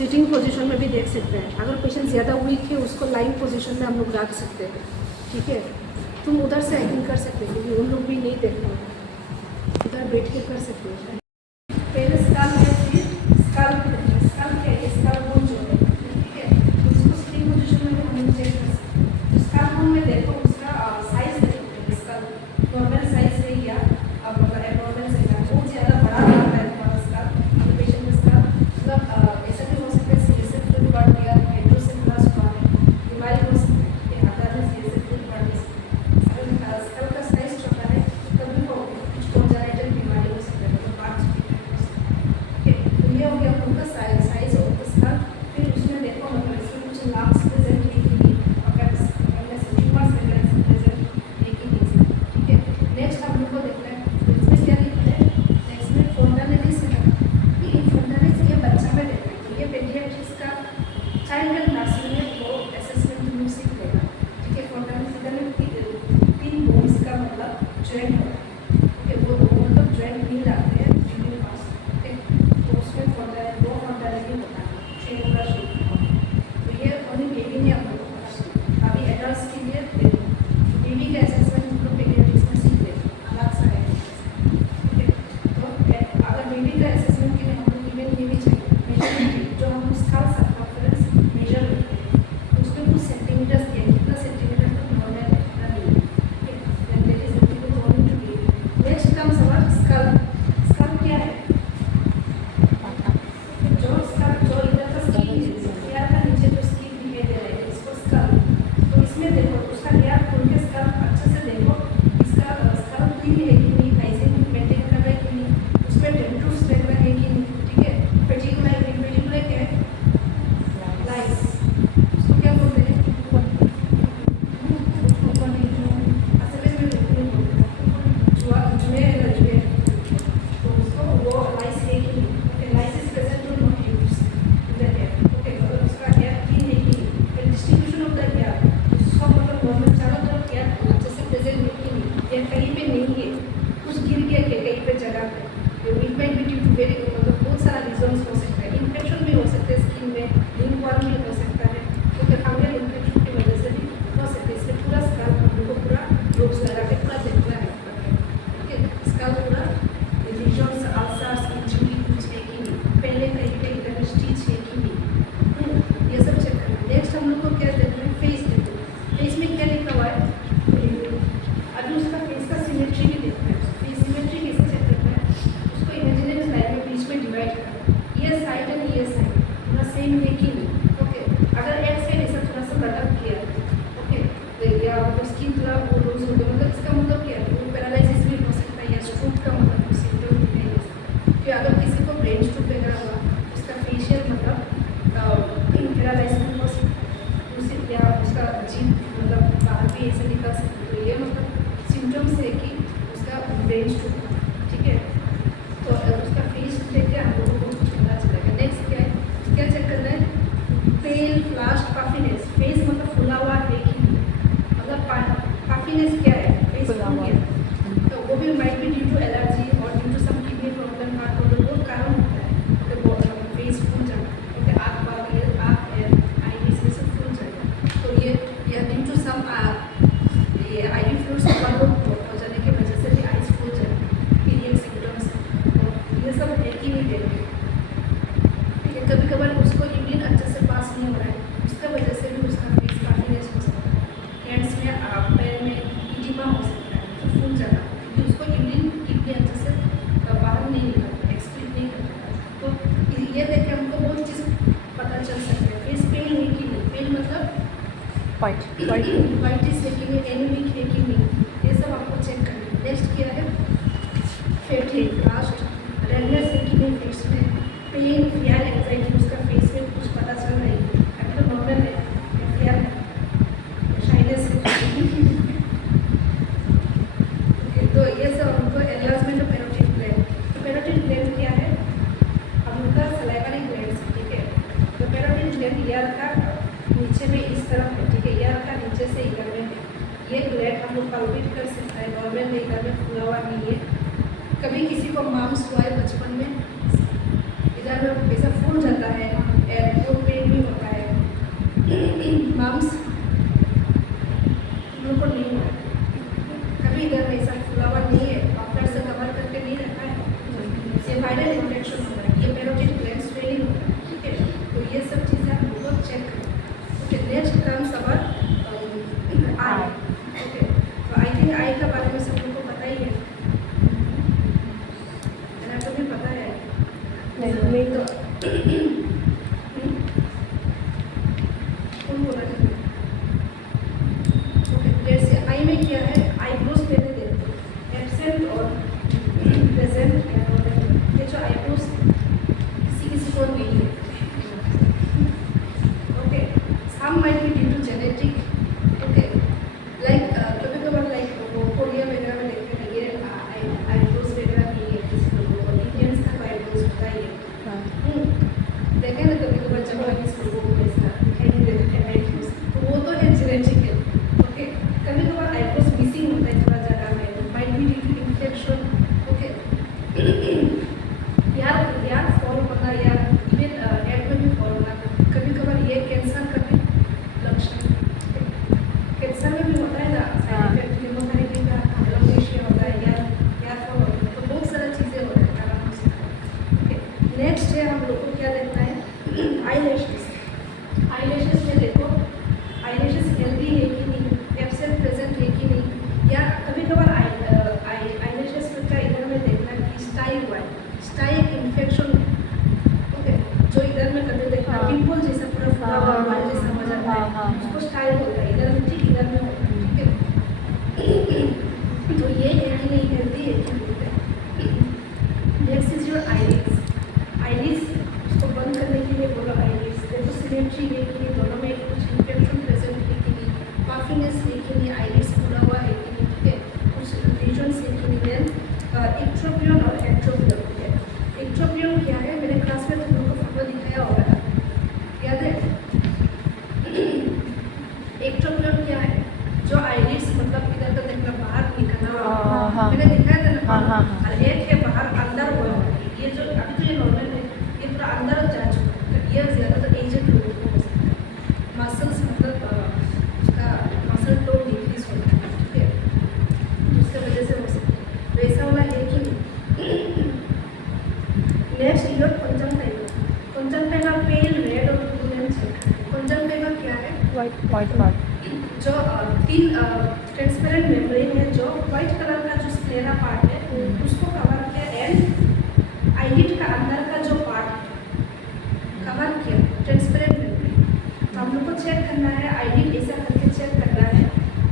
Sitting position में भी देख सकते हैं। अगर पेशेंट ज़्यादा वीक है उसको लाइन पोजीशन में हम लोग रख सकते हैं, ठीक है। तुम उधर से एक्टिंग कर सकते हो क्योंकि उन लोग भी नहीं देख पाओगे, इधर बैठ के कर सकते हो। पहले स्काल है, फिर स्काल स्काल क्या है, स्काल बोन जो है, ठीक है, उसको सिटिंग पोजीशन में हम लोग चेक कर सकते हैं। स्काल बोन में देखो उसका साइज देखो, स्काल नॉर्मल साइज है या मतलब एबनॉर्मल साइज है, बहुत ज़्यादा बड़ा रहता है तुम्हारा स्काल, पेशेंट का स्काल मतलब ऐसा भी हो सकता है सीएसएफ फ्लूइड बढ़ गया, हाइड्रोसेफलस हुआ है, बीमारी हो सकती है कि आता है सीएसएफ फ्लूइड बढ़ने से। अगर स्काल का साइज छोटा है तभी वो कुछ कॉन्जेनिटल बीमारी हो सकती है, मतलब बात ठीक है। तो ये हो गया उनका साइज ऑफ द स्काल। फिर उसमें देखो मतलब इसमें कुछ लाम्स प्रेजेंट है कि नहीं, अगर ट्यूमर्स वगैरह प्रेजेंट है कि नहीं, ठीक है। नेक्स्ट हम लोग को देखना है इसमें क्या लिखा है, नेक्स्ट में फोंटानेलिस है, ये फोंटानेलिस ये बच्चा में देखना है। तो ये पेडियाट्रिक्स का चाइल्ड हेल्थ नर्सिंग में वो असेसमेंट तुम लोग सीख लेगा, ठीक है। फोंटानेलिस इधर में तीन बोन्स का मतलब जॉइंट होता है, ठीक है, वो मतलब जॉइंट मिल जाते हैं बेबी पास, ठीक है। तो उसमें फोंटानेलिस दो फोंटानेलिस होता है, शेप का शेप। तो ये ओनली बेबी ने हम लोग को पता चला। अभी एडल्ट्स के लिए बेबी का असेसमेंट हम लोग पेडियाट्रिक्स में सीख लेते हैं, अलग सा है, ठीक है। तो अगर बेबी का असेसमेंट के लिए हम लोग इवन ये भी चाहिए मेजरमेंट, जो हम स्काल सर्कमफ्रेंस मेजर करते हैं, तो उसमें कुछ सेंटीमीटर्स दिए, कितना सेंटीमीटर तक नॉर्मल है कितना नहीं है, ठीक है। That is centimeter going to be. Next comes our skull. Skull क्या है, जो स्कल जो इधर का स्किन है, हेयर का नीचे जो स्किन दिखाई दे रहा है इसको स्कल। तो इसमें देखो उसका हेयर खोल के स्कल अच्छे से देखो, इसका स्कल क्लीन है कि नहीं, हाइजीन मेंटेन कर रहा है कि नहीं, उसमें डेंड्रूफ्स लग रहा है कि नहीं, ठीक है। पेडिकुलर क्या है, लाइस, उसको क्या बोलते हैं, तो उसको वो लाइस है कि नहीं, okay, lice is present to not use in the hair, okay. मतलब उसका हेयर क्लीन है कि नहीं, डिस्ट्रीब्यूशन ऑफ द हेयर, उसका मतलब नॉर्मल चारों तरफ हेयर अच्छे से प्रेजेंट है कि नहीं, या कहीं पे नहीं है, कुछ गिर गया क्या कहीं पे जगह पे, it might be due to very मतलब बहुत सारा रीजंस हो सकता है, इन्फेक्शन भी हो सकता है स्किन में, लिंगवर्म भी हो सकता है, तो फंगल इन्फेक्शन की वजह से भी हो सकता है। इसलिए पूरा स्काल हम लोग को पूरा ग्लोव्स लगा के पूरा देखना है, ठीक है। स्काल पूरा लीजन्स, अल्सर्स, इंजरी कुछ है कि नहीं, पहले कहीं पे इधर स्टिच है कि नहीं, ये सब चेक करना है। नेक्स्ट हम लोग को क्या देखना है, फेस देखो, फेस में क्या लिखा हुआ है, अभी उसका फेस का सिमेट्री भी देखना है। फेस सिमेट्री कैसे चेक करना है, उसको इमेजिनरी लाइन में बीच में डिवाइड करना है, ये साइड एंड ये साइड पूरा सेम है कि नहीं, ओके। अगर एक साइड ऐसा थोड़ा सा कटअप किया, ओके, तो या स्किन थोड़ा वो लूज हो गया, मतलब इसका मतलब क्या है, वो पैरालिसिस भी हो सकता है, या स्ट्रोक का मतलब सिम्टम भी है। फिर अगर किसी को ब्रेन स्ट्रोक वगैरह हुआ, उसका फेशियल मतलब पैरालिसिस हो सकता है, उसे या उसका जीभ मतलब बाहर भी ऐसे निकल सकता है, तो ये मतलब सिम्टम्स है कि उसका ब्रेन स्ट्रोक हुआ, ठीक है। तो उसका फेस देख के हम लोगों को कुछ पता चलेगा। नेक्स्ट क्या है, क्या चेक करना है, पेल, फ्लाश्ड, पफिनेस, फेस मतलब फुला हुआ है कि नहीं, मतलब पफिनेस क्या है, फेस फूल गया, तो वो भी might be due to allergy और due to some kidney problem, heart problem, बहुत कारण होता है, तो फेस फूल जाना, ओके, आँख आईज में सब फूल जाएगा, तो ये ड्यू टू सम ये आईवी फ्लूइड्स ओवरलोड हो जाने की वजह से भी आईज फूल जाएगा, पीरियड सिम्टम्स, तो ये सब है कि नहीं देखते, ठीक है। कभी कभार उसको यूरिन अच्छे से पास नहीं हो रहा है, उसका वजह से भी उसका फेस पफिनेस हो सकता है, हैंड्स में पैर में इडिमा हो सकता है, तो फूल जाना, क्योंकि उसको यूरिन किडनी अच्छे से बाहर नहीं निकलता, एक्सक्रीट नहीं करता, तो ये देख के हमको बहुत चीज़ पता चल सकता है। फेस पेल है कि नहीं, पेल मतलब वाइटिस है कि नहीं, एनीमिक है कि नहीं, ये सब आपको चेक करना है। नेक्स्ट क्या है, फैटिग, फ्लाश्ड, रेडनेस है कि नहीं फेस में, पेन, फियर, एंजाइटी, उसका फेस में कुछ पता चल रहा है, अभी तो नॉर्मल है, फियर है, शाइनेस है, ओके। तो ये सब हमको एनलार्जमेंट ऑफ पैरोटिड ग्लैंड, तो पैरोटिड ग्लैंड क्या है, हम उनका सलाइवरी ग्लैंड, ठीक है। तो पैरोटिड ग्लैंड ईयर का नीचे में इस तरफ है, ठीक है, ईयर का नीचे से इधर में है, ये ग्लैंड हम लोग पल्पेट कर सकता है, नॉर्मल में इधर में फूला हुआ नहीं है। कभी किसी को माम्स हुआ है बचपन में, इधर में ऐसा फूल जाता है, भी होता है, मम्स हम लोग को नहीं होता कभी इधर में ऐसा फुला हुआ नहीं है, डॉक्टर से कवर करके नहीं रखा है, ये वायरल इन्फेक्शन होता है, ये पैरोटिड ग्लैंड स्वेलिंग होता है, ठीक है। तो ये सब चीज़ें हम लोग को चेक करें। ओके, नेक्स्ट कम्स अवर आई। ओके, तो आई थिंक आई के बारे में सब लोग को पता ही है, एनाटॉमी पता है नहीं तो कौन बोला था? ओके, जैसे आई में क्या है, आईब्रोज पहले देखते हैं एब्सेंट और प्रेजेंट, ये जो आईब्रोज किसी किसी को नहीं है। Okay, some might be due to genetic. Okay, like कभी कभार लाइक कोरिया वगैरह में देखते हैं ये आईब्रोज वगैरह नहीं है किसी लोगों को, इंडियंस का आईब्रोज होता ही है। देखें ना कभी कभार जापानीज लोगों को ऐसा दिखाई नहीं देते हैं आईब्रोज, तो वो तो है जेनेटिक है। ओके, कभी कभार आईब्रोज मिसिंग होता है थोड़ा जगह में, might be due to infection. Okay, यार फॉल होना या इवन हेड में भी फॉल होना, कभी कभार ये कैंसर का भी लक्षण, कैंसर में भी होता है ना साइड इफेक्ट, कीमोथेरेपी का एलोपेशिया होता है या फॉल होता है, तो बहुत सारी चीज़ें होती है कारण हो सकता है। ओके, नेक्स्ट है हम लोग को क्या देखना है, आईलैशेस। आईलैशेस में देखो आईलैशेस हेल्दी है कि नहीं, एब्सेंट प्रेजेंट है कि नहीं, या कभी कभार आईलैशेस का इधर में देखना कि स्टाई हुआ है, स्टाई एक इन्फेक्शन। ओके, जो इधर में कभी देखना पिंपल जैसा पूरा फुला हुआ बाल जैसा हो जाता है, उसको स्टाई होता है, इधर में ठीक इधर में होता है, ठीक है। तो ये है कि नहीं, हेल्दी है कि नहीं। Next is your eyelids. Eyelids उसको बंद करने के लिए बोलो आईलिड्स, देखो सिमेट्री है कि नहीं, दोनों में कुछ इन्फेक्शन प्रेजेंट है कि नहीं, पफिनेस है कि नहीं, आईलिड्स खुला हुआ है कि नहीं, ठीक है, कुछ रीजन्स है कि नहीं। देन एक्ट्रोपियन और एक्ट्रोपियन। ठीक है, एक्ट्रोपियन क्या है, मेरे क्लास में तुम लोग को फोटो दिखाया होगा, याद है? एक्ट्रोपियन क्या है, जो आईलिड्स मतलब इधर का देखना बाहर निकलना हुआ, मैंने दिखाया था ना, और एक है बाहर अंदर हुआ है, ये जो अभी तो ये नॉर्मल है, ये पूरा अंदर जा चुका है, ये ज़्यादातर एजेड लोगों को हो सकता है, मसल्स मतलब उसका मसल टोन डिक्रीज होता है, ठीक है, उसके वजह से हो सकता है, तो ऐसा वाला है कि नहीं। नेक्स्ट ईयर कंजंक्टिवा पेल रेड और ब्लू एंड चेक। कंजंक्टिवा क्या है, वाइट पार्ट, जो तीन ट्रांसपेरेंट मेम्ब्रेन है, जो व्हाइट कलर का जो स्क्लेरा पार्ट है उसको कवर किया, एंड आईलिड का अंदर का जो पार्ट कवर किया ट्रांसपेरेंट मेम्ब्रेन। तो हम लोग को चेक करना है, आईलिड ऐसा करके चेक करना है।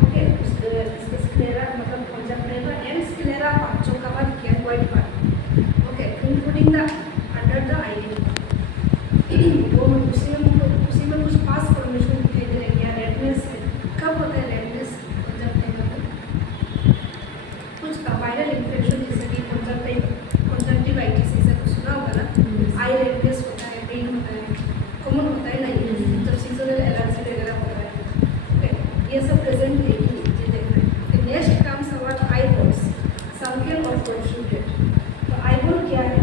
ओके, इसके स्क्लेरा मतलब कंजंक्टिवा एंड स्क्लेरा पार्ट जो कवर किया white part, okay, including the under the eyelid, वो उसी में कुछ पास फॉर्मेशन दिखाई दे रहा है, या रेडनेस है। कब होता है रेडनेस कंजंक्टिवा में? कुछ वायरल इन्फेक्शन जैसे कि कंजंक्टिवाइटिस ऐसा कुछ सुना होगा ना, आई रेडनेस होता है, पेन होता है, कॉमन होता है ना, ये जब सीजनल एलर्जी वगैरह होता है। ओके, ये सब प्रेजेंट है कि ये देखना है। नेक्स्ट कम्स अवर आईबॉल्स, संकेल और प्रोट्रूडेड। तो आईबॉल क्या है,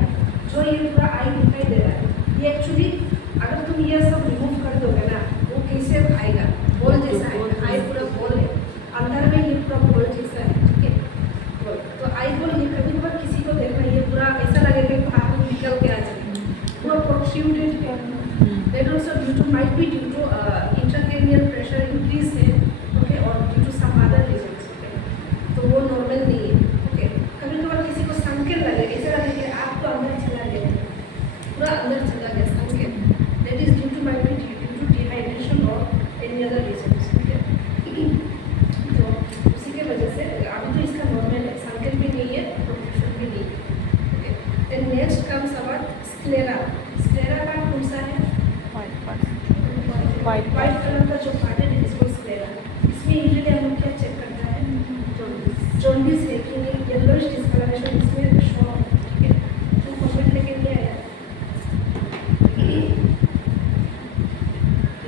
जो ये पूरा आई दिखाई दे रहा है, ये एक्चुअली अगर तुम ये सब रिमूव कर दोगे ना, वो कैसे आएगा, बॉल जैसा आएगा, आई पूरा बॉल है, अंदर में ये पूरा बॉल जैसा है, ठीक है। तो आई बॉल ये कभी कभार किसी को देखना, ये पूरा ऐसा लगेगा कि हाथ में निकल के आ जाएगा, पूरा प्रोट्रूडेड है। That also due to might be due to intracranial pressure increase है, ओके, और due to some other reasons, okay, तो वो नॉर्मल नहीं है। ओके, कभी कभार किसी को संकेत लगे, ऐसा लगे कि आप तो अंदर चला गया, पूरा अंदर चला गया संकेत, that is due to might be due to dehydration और एनी अदर रीजंस, ठीक है। तो उसी के वजह से अभी तो इसका नॉर्मल है, संकेत भी नहीं है, प्रोट्रूशन भी नहीं है। ओके, देन नेक्स्ट कम्स अवर स्क्लेरा। स्क्लेरा का कौन सा है, वाइट कलर का जो पार्ट है इसको स्क्लेरा। इसमें यूजुअली हम लोग क्या चेक करता है, जॉन्डिस है कि नहीं, येलोइश डिस्कलरेशन इसमें शो, ठीक है। तो कमेंट लेके क्या है,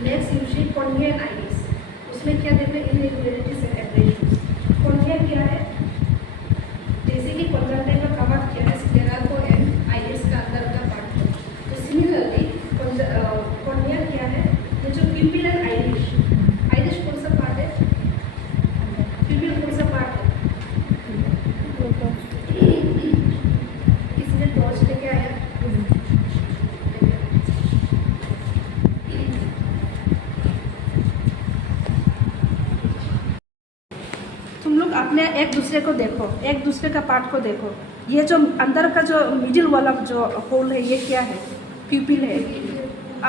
नेक्स्ट यूजुअली कॉर्नियाइटिस, उसमें क्या देखते हैं, इरेगुलरिटीज एंड एब्रेशंस। कॉर्निया क्या है, जैसे कि कंजंक्टिवा कवर किया है स्क्लेरा को एंड आईलिड्स का अंदर का पार्ट को, तो सिमिलरली कॉर्निया क्या है, दूसरे को देखो, एक दूसरे का पार्ट को देखो। ये जो अंदर का जो मिडिल वाला जो होल है ये क्या है? प्यूपिल है।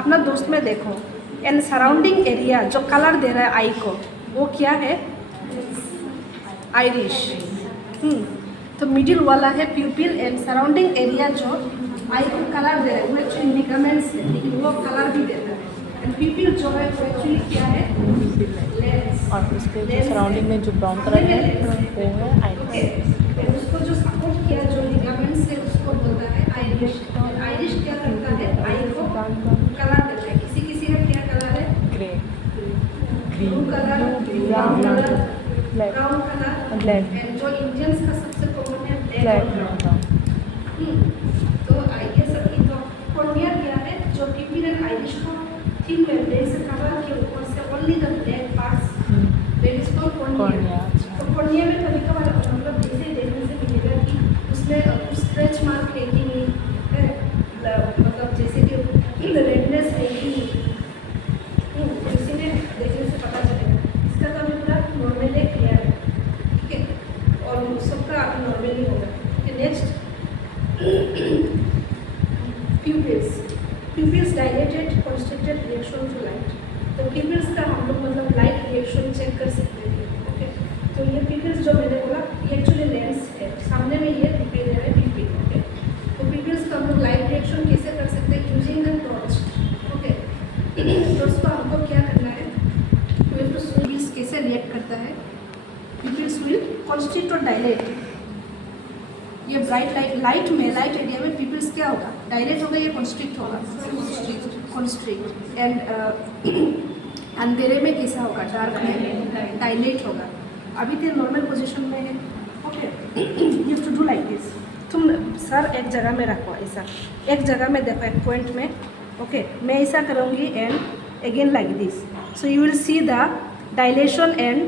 अपना दोस्त में देखो। एंड सराउंडिंग एरिया जो कलर दे रहा है आई को, वो क्या है? आइरिश। तो मिडिल वाला है प्यूपिल एंड सराउंडिंग एरिया जो आई को कलर दे रहा है वो एक्चुअली लिगामेंट्स है, लेकिन वो कलर भी देता है। एंड प्यूपिल जो है वो एक्चुअली क्या है? लेंस। और उसके जो सराउंडिंग में जो ब्राउन कलर है वो है आइरिस। उसको जो सपोर्ट किया जो लिगामेंट्स है उसको बोलता है आइरिश। आइरिश क्या करता है? आई को कलर देता है। किसी किसी का क्या कलर है? Grey, blue colour, brown colour, brown colour, black, and जो इंडियंस का सबसे कॉमन है ब्लैक। तो ये सब तो कॉर्निया क्या है? जो प्यूपिल एंड आइरिश को थिन मेम्ब्रेन से कवर के ऊपर से only the black parts that is called cornea. तो कॉर्निया में कभी कभार मतलब जैसे देखने से मिलेगा कि उसमें स्क्रैच मार्क है कि नहीं, मतलब जैसे कि रेडनेस है कि नहीं, इसीलिए देखने से पता चलेगा। इसका तो अभी पूरा नॉर्मली क्लियर है, ठीक है, और सबका अभी नॉर्मली होगा। Next pupils dilated constricted reaction to light. तो प्यूपिल्स का हम लोग मतलब लाइट रिएक्शन चेक कर सकते हैं। ओके, तो ये प्यूपिल्स जो मैंने बोला ये एक्चुअली लेंस है, सामने में ये दिखाई दे रहा है प्यूपिल। ओके, तो प्यूपिल्स का हम लोग लाइट रिएक्शन कैसे कर सकते हैं? Using the torch. ओके, तो उसको हमको क्या करना है? प्यूपिल्स कैसे रिएक्ट करता है? प्यूपिल्स विल कंस्ट्रिक्ट और डायलेट। ये ब्राइट लाइट में, लाइट एरिया में प्यूपिल्स क्या होगा? डायलेट होगा या कंस्ट्रिक्ट होगा? कंस्ट्रिक्ट। एंड अंधेरे में कैसा होगा? डार्क में डायलेट होगा। अभी तो नॉर्मल पोजीशन में है। Okay, you have to do like this. तुम सर एक जगह में रखो, ऐसा एक जगह में देखो, एक पॉइंट में। ओके, मैं ऐसा करूँगी and again like this. So you will see the dilation and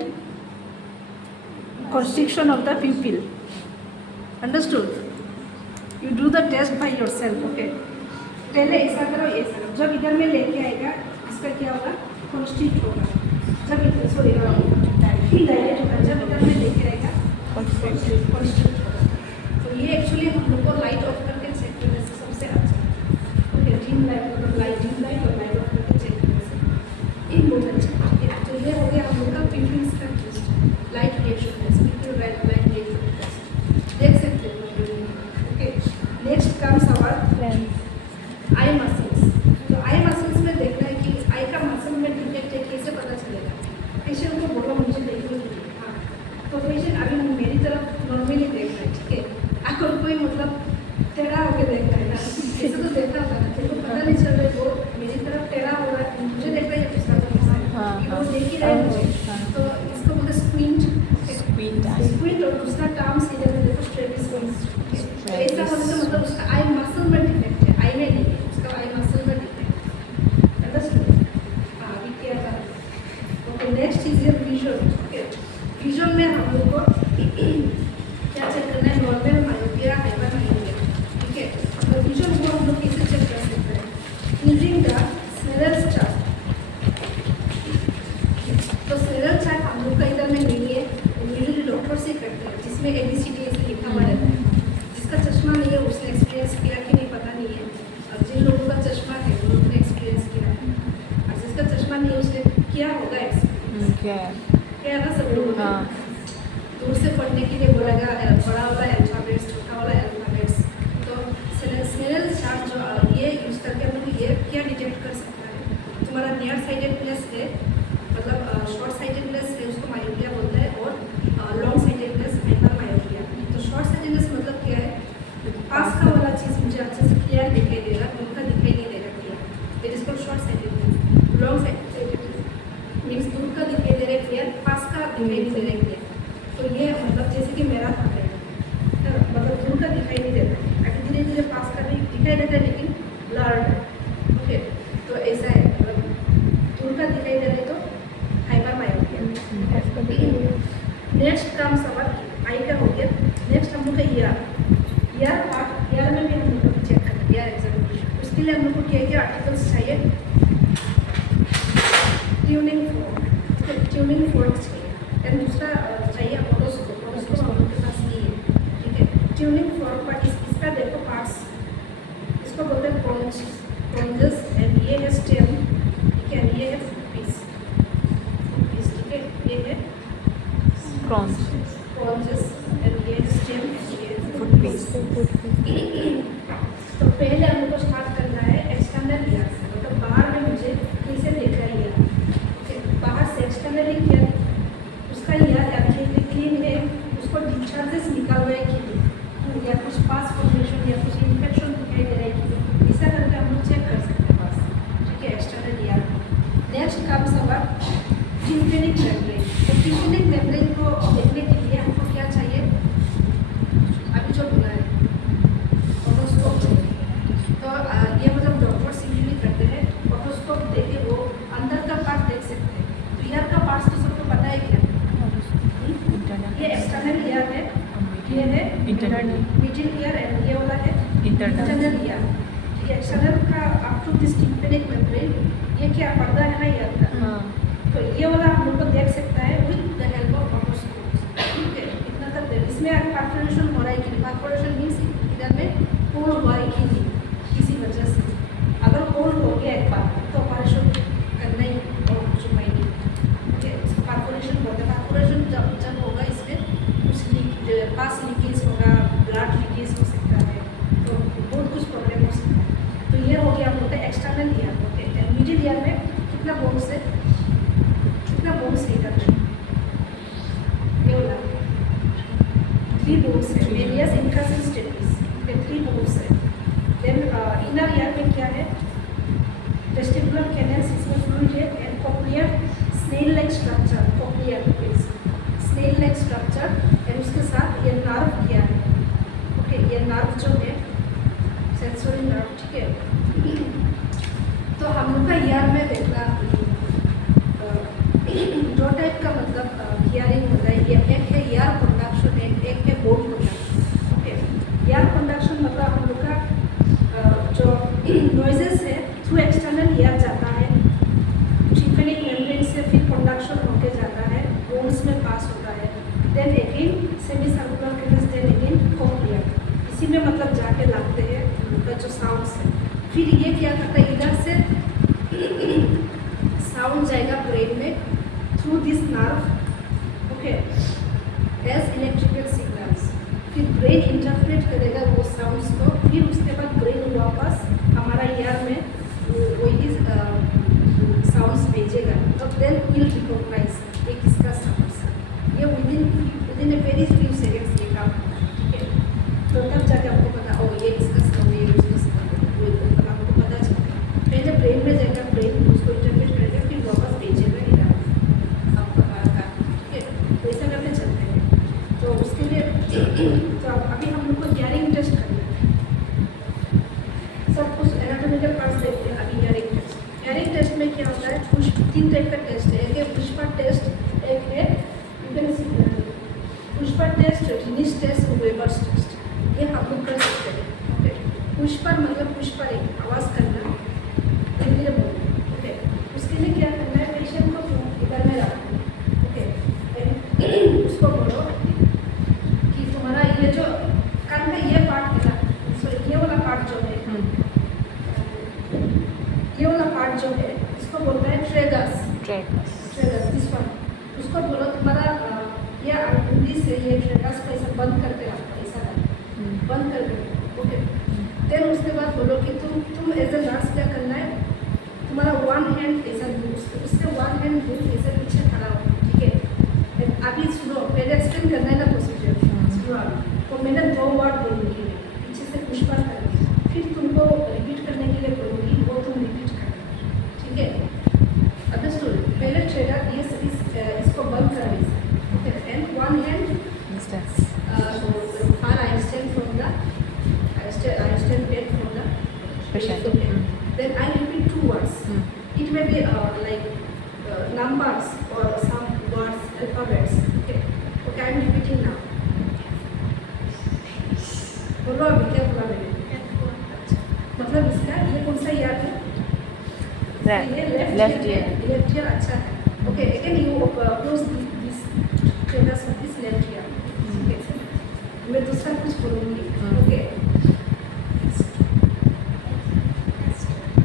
constriction of the pupil. Understood? You do the test by yourself. Okay. पहले ऐसा करो, ऐसा करो। जब इधर में लेके आएगा इसका क्या होगा? कंस्ट्रिक्ट होगा। जब इधर सॉरी डायलेट होगा। जब इधर में लेके आएगा कंस्ट्रिक्ट होगा। तो ये एक्चुअली हम लोग को लाइट ऑफ करके चेक करने से सबसे अच्छा। ओके, डिम लाइट मतलब लाइट डिम लाइट और लाइट ऑफ करके चेक करने से ये बहुत अच्छा है। तो ये हो गया हम लोग का प्यूपिल्स का test, light reaction test, pupil light reaction test. देख सकते हैं। Okay, next comes our eye muscles. तो आई मसल्स में देखना है कि आई का मसल में डिफेक्ट है, कैसे पता चलेगा? पेशेंट को बोलो मुझे देखने के लिए। हाँ, तो पेशेंट अभी मेरी तरफ नॉर्मली देख रहा है, ठीक है, अगर कोई मतलब टेढ़ा होकर देख रहा है ना, ऐसे तो देखता होगा ना, तो पता नहीं चल रहा है वो मेरी तरफ टेढ़ा हो रहा है, मुझे देख रहा है या दूसरा तरफ, वो देख ही रहा है मुझे। तो इसको बोलते स्क्विंट, और दूसरा टर्म से इधर देखो स्ट्रेबिस्मस। ऐसा होने से मतलब उसका आई मसल में डिफेक्ट है, आई में नहीं है, उसका आई मसल में डिफेक्ट है। अंडरस्टूड? हाँ, अभी क्या था? Okay, next is your vision. Okay, vision में हम लोग को क्या चेक करना है? नॉर्मल मायोपिया, हाइपर मायोपिया, ठीक है। तो विजन को हम लोग कैसे चेक कर सकते हैं? Using the Snellen chart. तो स्नेरल चार्ट हम लोग का इधर में नहीं है, यूजुअली डॉक्टर से करते हैं, जिसमें ABCD ऐसे लिखा हुआ रहता है। जिसका चश्मा नहीं है उसने एक्सपीरियंस किया कि नहीं पता नहीं है, और जिन लोगों का चश्मा है वो लोगों ने एक्सपीरियंस किया है, और जिसका चश्मा नहीं है उसने किया होगा एक्सपीरियंस। क्या है ना सब लोगों ने? दूर से पढ़ने के लिए बोलेगा बड़ा वाला अल्फाबेट्स, छोटा वाला अल्फाबेट्स। तो स्नेरल चार्ट जो ये यूज़ करके हम लोग ये क्या डिटेक्ट कर सकता है? तुम्हारा नियर साइडेडनेस है, मतलब शॉर्ट साइडेडनेस है, उसको मायोपिया बोलता है, और लॉन्ग साइडेडनेस हाइपर मायोपिया। तो शॉर्ट साइडेडनेस मतलब क्या है? पास का वाला चीज़ मुझे अच्छे से क्लियर दिखाई देगा, दूर का दिखाई नहीं देगा clear, that is called short sidedness. Long sidedness means दूर का दिखाई दे रहा है क्लियर, पास का दिखाई नहीं दे रहा है क्लियर। तो ये मतलब जैसे कि मेरा हाथ है, मतलब दूर का दिखाई नहीं देता, अभी धीरे धीरे पास का भी दिखाई देता है लेकिन ब्लर्ड है। ओके, तो ऐसा है, मतलब दूर का दिखाई दे रहा है तो हाइपर मायोपिया। नेक्स्ट कम्स अवर आई का हो गया। नेक्स्ट हम लोग का ईयर पार्ट, ईयर में भी हम लोग को चेक करना है, ईयर एग्जामिनेशन। उसके लिए हम लोग को क्या क्या आर्टिकल्स चाहिए? ट्यूनिंग फोर्क चाहिए, एंड दूसरा चाहिए ऑटोस्कोप। ट्यूनिंग फॉर्म पार्ट इसका देखो पार्ट्स, इसको बोलते हैं प्रोंजस एंड ये है स्टेम, ठीक है, ये है फुट पीस, ठीक है, ये है क्रॉन्स प्रोंजस एंड ये है स्टेम, ये फुट पीस तो पहले हम लोग को स्टार्ट करना है एक्सटर्नल ईयर से, मतलब बाहर में मुझे कैसे देख रहा है ईयर, ओके, बाहर से एक्सटर्नल ईयर उसका ईयर एब्सोल्युटली क्लीन है, उसको डिस्चार्जेस निकाल रहे हैं कि नहीं, या कुछ पास फॉर्मेशन या कुछ इन्फेक्शन दिखाई दे रहा है कि नहीं, ऐसा करके हम लोग चेक कर सकते हैं पास, ठीक है, एक्सटर्नल ईयर। नेक्स्ट काम सवाल टिम्पेनिक मेम्ब्रेन, तो टिम्पेनिक मेम्ब्रेन को देखने के लिए हमको क्या चाहिए, अभी जो बोला है ऑटोस्कोप, तो ये मतलब डॉक्टर्स यूजुअली करते हैं, ऑटोस्कोप देके वो अंदर का पार्ट देख सकते हैं, तो ईयर का पार्ट तो सबको पता है क्या, ये एक्सटर्नल ईयर है, ये है इंटरनल मिडिल ईयर एंड ये वाला है इंटरनल इंटरनल ईयर, ठीक है, एक्सटर्नल का up to this tympanic membrane, ये क्या पर्दा है ना ईयर का, हाँ तो ये वाला हम लोग को देख सकता है with the help of otoscope, ठीक है, इतना तक देख, इसमें परफोरेशन हो रहा है कि नहीं, परफोरेशन मीन्स इधर में होल हुआ है कि नहीं किसी वजह से, अगर होल हो गया एक बार तो ऑपरेशन करना ही और कुछ उपाय नहीं, ठीक है, परफोरेशन बोलते हैं, परफोरेशन जब होगा इसमें कुछ पास लीकेज होगा, ब्लड लीकेज हो सकता है, तो बहुत कुछ प्रॉब्लम हो सकता है, तो ये हो गया बोलते हैं external ear, okay, middle ear में कितना बोन्स है, कितना बोन्स है इधर में, ये वाला 3 बोन्स है, वेरियस इनकंसिस्टेंसीज, 3 बोन्स है, देन इनर ईयर में क्या है, वेस्टिबुलर कैनल्स, इसमें फ्लूइड है, and cochlear snail like structure, cochlear snail like structure, and उसके साथ ये नर्व किया है, ओके, ये नर्व जो है सेंसोरी नर्व, ठीक है, तो हम लोग का ईयर में देखना दो टाइप का मतलब हियरिंग होता है, ये एक है ईयर कंडक्शन, एक है bone conduction, okay, year conduction मतलब हम लोग का जो नॉइजेस है थ्रू एक्सटर्नल ईयर जाता है, टिम्पेनिक मेम्ब्रेन से फिर कंडक्शन होके जाता है, बोन्स में पास होता है, then again semi circular canals, then again cochlear, इसी में मतलब जाके लगते हैं उनका जो साउंड्स है, फिर ये क्या करता है इधर से साउंड जाएगा ब्रेन में through this nerve, okay, as electrical signals, फिर ब्रेन इंटरप्रेट करेगा वो साउंड्स को, फिर उसके बाद ब्रेन वापस हमारा ईयर में वही साउंड्स भेजेगा, तो देन विल रिकॉग्नाइज ये किसका साउंड्स है, ये within a very few seconds ये काम, ठीक है, तो तब जाके आपको पता ओ ये इसका साउंड है, ये उसका साउंड है, तो आपको पता चलता है, पहले ब्रेन में जाएगा, ब्रेन उसको इंटरप्रेट करेगा, फिर वापस भेजेगा इधर आपका का, ठीक है, तो ऐसा करके चलते हैं, तो उसके लिए तो अभी हम लोग को हियरिंग टेस्ट करना है, सब कुछ एनाटॉमिकल पार्ट्स देखते हैं, अभी हियरिंग टेस्ट में क्या होता है, कुछ 3 टाइप का टेस्ट है, एक है पुष्पर टेस्ट, एक है पुष्पर टेस्ट, रिनिस टेस्ट, वेबर्स टेस्ट, ये हम लोग कर सकते हैं, ओके, पुष्पर मतलब पुष्पर एक आवाज़ करना, धीरे बोलना, ओके, उसके लिए क्या करना है, पेशेंट को इधर में रखना, ओके, उसको बोलो कि तुम्हारा ये जो कान का ये पार्ट है ना, सॉरी ये वाला पार्ट जो है, ये वाला पार्ट जो है इसको बोलता है ट्रेगस, दिस वन, उसको बोलो तुम्हारा ये अंगुली से ये ट्रेगस को ऐसा बंद करके रखो, ऐसा बंद कर दो, ओके, देन उसके बाद बोलो कि तुम एज ए नर्स क्या करना है, तुम्हारा 1 हैंड ऐसा उससे 1 हैंड दूर ऐसे पीछे खड़ा हो, ठीक है, अभी सुनो, पहले एक्सप्लेन करना है ना प्रोसीजर, सुनो अभी, तो मैंने 2 वर्ड बोलूँगी, पीछे से पुष्पर करना, फिर तुमको रिपीट करने के लिए बोलूँगी, वो तुम रिपीट करना, ठीक है, अंडरस्टूड, पहले ट्रेगर ये इसको बंद करना, okay, and 1 hand far I stand from the I stand back from the patient, then I repeat 2 words, it may be like numbers or some words, alphabets, okay, I am repeating now, बोलो अभी क्या बोला मैंने, मतलब इसका ये कौन सा ईयर है, ये लेफ्ट ईयर, अच्छा है, okay, again you close this tragus of this left ear, मैं दूसरा कुछ बोलूँगी। हाँ। ओके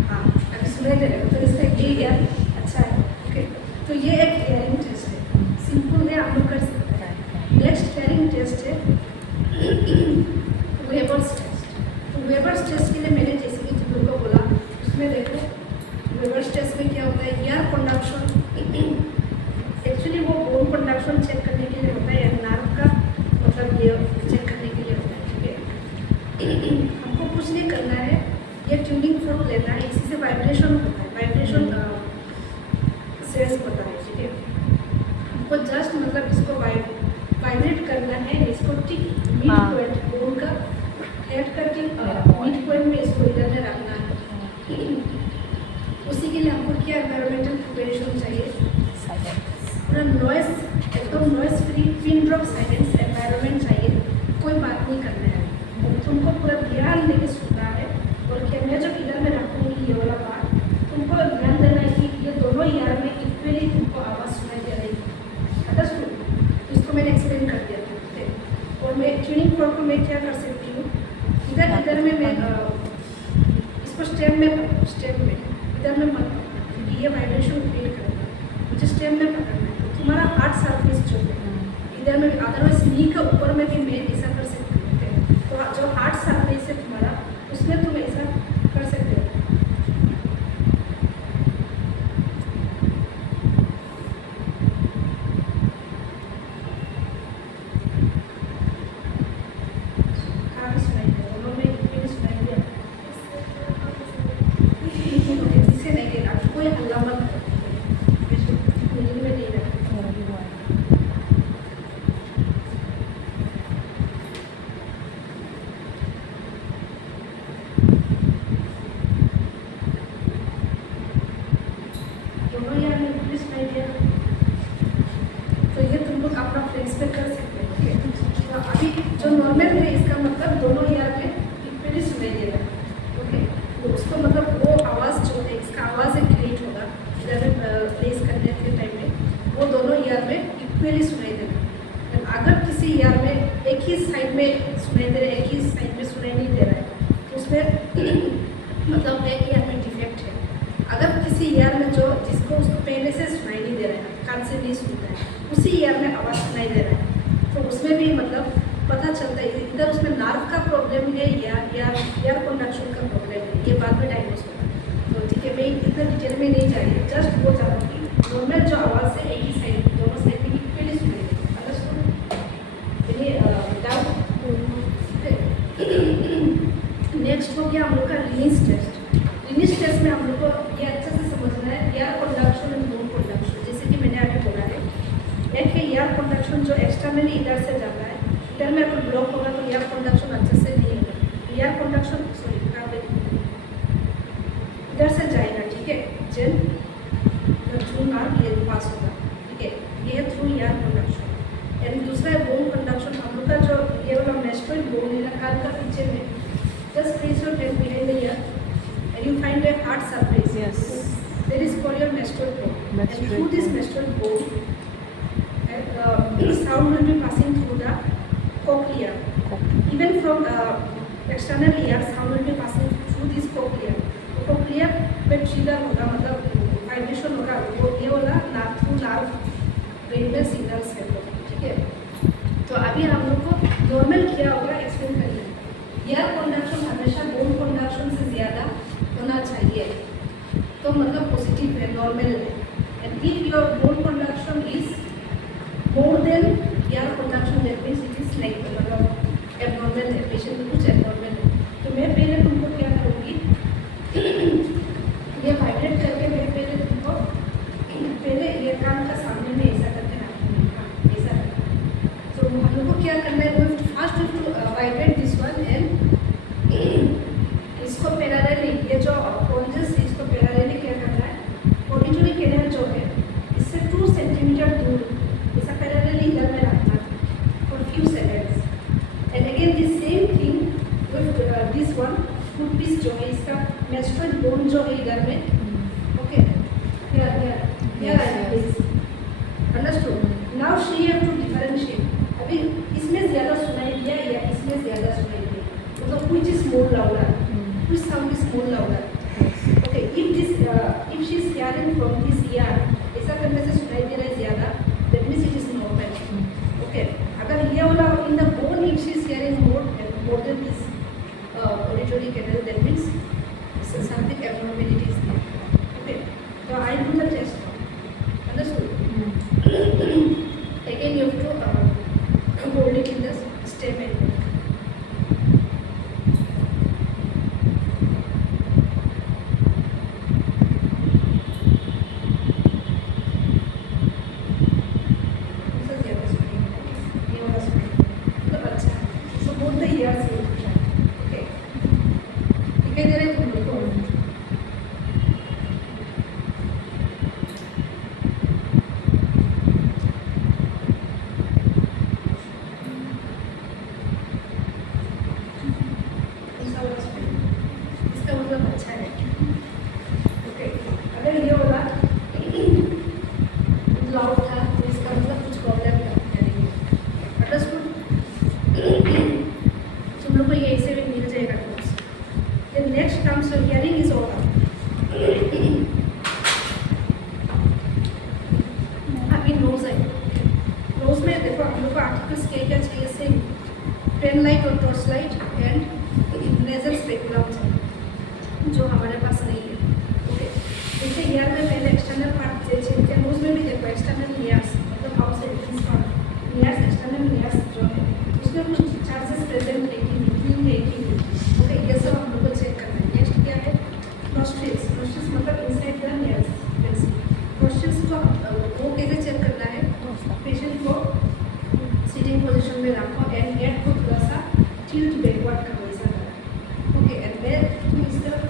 हाँ, अभी सुनाई दे रहा है तो इसका ये यार अच्छा है। ओके तो ये एक हियरिंग टेस्ट है, सिंपल है, आप लोग कर सकते हैं। नेक्स्ट हियरिंग टेस्ट है वेबर्स टेस्ट। तो वेबर्स टेस्ट के लिए मैंने जैसे कि तुम लोगों को बोला, उसमें देखो वेबर्स टेस्ट में क्या होता है, ईयर कंडक्शन एक्चुअली वो बोन कंडक्शन चेक करने के लिए होता है, नर्व का मतलब ये चेक करने के लिए होता है। ठीक है हमको कुछ नहीं करना है, ये ट्यूनिंग फोर्क लेना है, इसी से वाइब्रेशन होता है, वाइब्रेशन सेंस होता है। ठीक है हमको जस्ट मतलब इसको वाइब्रेट करना है, इसको ठीक मिड हाँ। पॉइंट बोन का हेड का ठीक मिड पॉइंट में इसको इधर में रखना है। उसी के लिए हमको क्या एनवायरमेंटल प्रिपरेशन चाहिए, पूरा नॉइस एकदम noise free pin drop silence environment चाहिए, कोई बात नहीं करना है, तुमको पूरा ध्यान देके सुनना है। और क्या मैं जब इधर में रखूँगी ये वाला पार्ट, तुमको ध्यान देना है कि ये दोनों ईयर में इक्वली तुमको आवाज़ सुनाई दे रही है। अंडरस्टूड? इसको मैंने एक्सप्लेन कर दिया था। ठीक है और मैं ट्यूनिंग फोर्क को मैं क्या कर सकती हूँ, इधर इधर में मैं इसको स्टेम में इधर में मत क्योंकि ये वाइब्रेशन क्रिएट करेगा, मुझे स्टेम में पकड़ना है। तो तुम्हारा हार्ट सरफेस जो है इधर में, अदरवाइज नी के ऊपर में भी मैं ऐसा कर सकती हूँ। ठीक है तो जो हार्ट सरफेस है तुम्हारा, उसमें तुम ऐसा कर सकते हो। हाँ भी सुनाई दिया, दोनों में इक्वली सुनाई दिया। इसे नहीं देना, कोई हल्ला मत करो, म्यूजिक में नहीं रखना। मेरा भी हुआ है। दोनों यार में इक्वली सुनाई दिया, तो ये तुम लोग अपना फ्लेक्स पे कर सकते हो। ठीक है तो अभी जो नॉर्मल है इसका मतलब दोनों यार में इक्वली सुनाई दे रहा है। ओके तो उसको मतलब वो आवाज़ जो है, इसका आवाज़ एक क्रिएट होगा इधर में प्लेस करने के टाइम में, वो दोनों यार में इक्वली सुनाई देगा। अगर किसी यार में एक ही साइड में सुनाई दे रहा है, एक ही साइड में सुनाई नहीं दे रहा है, तो उसमें मतलब एक यार में डिफेक्ट है। अगर किसी ईयर में जो जिसको उसको पहले से सुनाई नहीं दे रहा है, कान से नहीं सुनता है, उसी ईयर में आवाज़ सुनाई दे रहा है, तो उसमें भी मतलब पता चलता है इधर उसमें नर्व का प्रॉब्लम है या एयर कंडक्शन का प्रॉब्लम है, ये बाद में डायग्नोस होगा। तो ठीक है मैं इतना डिटेल में नहीं जा रही, जस्ट वो जा रहा कि नॉर्मल जो आवाज़ है एक ही साइड, दोनों साइड में इक्वली सुनाई देगी। अंडरस्टूड? चलिए डाउट। नेक्स्ट हो गया हम लोग का रिलीज टेस्ट। रिलीज टेस्ट में हम लोग को ये अच्छे से समझना है air conduction and bone conduction. जैसे कि मैंने अभी बोला है, एक है एयर कंडक्शन जो एक्सटर्नली इधर से जाता है, इधर में अगर ब्लॉक होगा तो एयर कंडक्शन अच्छे से नहीं होगा। एयर कंडक्शन सॉरी इधर से जाएगा। ठीक है जेल थ्रू नार्व ये पास होगा। ठीक है ये है थ्रू एयर कंडक्शन। एंड दूसरा है बोन कंडक्शन, हम लोग का जो ये वाला मेस्टोइड बोन है ना कान का पीछे में, just place your hand behind the ear and you find a hard surface. Yes. That is called your mastoid bone. And Mastoid through this bone. mastoid bone, sound will be passing through the cochlea. Even from external ear, sound will be passing through this cochlea. तो cochlea पे trigger होगा, मतलब vibration होगा, वो ये वाला through nerve brain में signals है। ठीक है तो अभी हम लोग को नॉर्मल क्या होगा एक्सप्लेन करिए। एयर कंडक्शन हमेशा बोन कंडक्शन से ज़्यादा होना चाहिए, तो मतलब पॉजिटिव है, नॉर्मल है। And if your bone conduction is more than air conduction, that means it is like मतलब एबनॉर्मल है, पेशेंट में कुछ एबनॉर्मल है। तो मैं पहले तुमको क्या करूँगी, ये वाइब्रेट करके मैं पहले तुमको पहले ये कान का सामने में ऐसा करके रखूँगी। हाँ ऐसा करके, तो हम लोग को क्या करना है, first to vibrate this one and इसको पैरेलली, ये जो कॉन्जस है इसको पैरेलली क्या करना है, ऑडिटरी कैनाल जो है इससे 2 सेंटीमीटर दूर ऐसा पैरेलली इधर में रखना for few seconds. And again this same thing with this one foot piece जो है, इसका मेस्टोइड बोन जो है इधर में। Okay here understood? Now she have to differentiate. अभी इसमें ज़्यादा सुनाई दिया या इसमें ज़्यादा सुनाई दिया, मतलब which is more louder, which sound is more louder. Okay, if she is hearing from this ear, ऐसा करने से सुनाई दे रहा है ज़्यादा, that means it is normal. Okay, अगर ये वाला in the bone if she is hearing more than this auditory canal, that means something abnormality is there. Okay, so I do the test now. Understood? Again, you have to hold it in the stem and neck. Pen light और torch light and nasal spectrum जो हमारे पास नहीं है. Okay, जैसे year में पहले external part जैसे knows में भी देखो एक्सटर्नल नियास मतलब आउटसाइड नियास एक्सटर्नल नियास जो है उसमें कुछ चार्जेस प्रेजेंट है कि नहीं. ओके, ये सब हम लोग को चेक करना है. नेक्स्ट क्या है? नोस्ट्रिल्स. नोस्ट्रिल्स मतलब इनसाइड द नियास. नोस्ट्रिल्स को वो कैसे चेक करना है? पेशेंट को सिटिंग पोजीशन में रखो एंड हेड को थोड़ा सा टिल्ट बैकवर्ड करो ऐसा करो. ओके, एंड देन तुम इस तरफ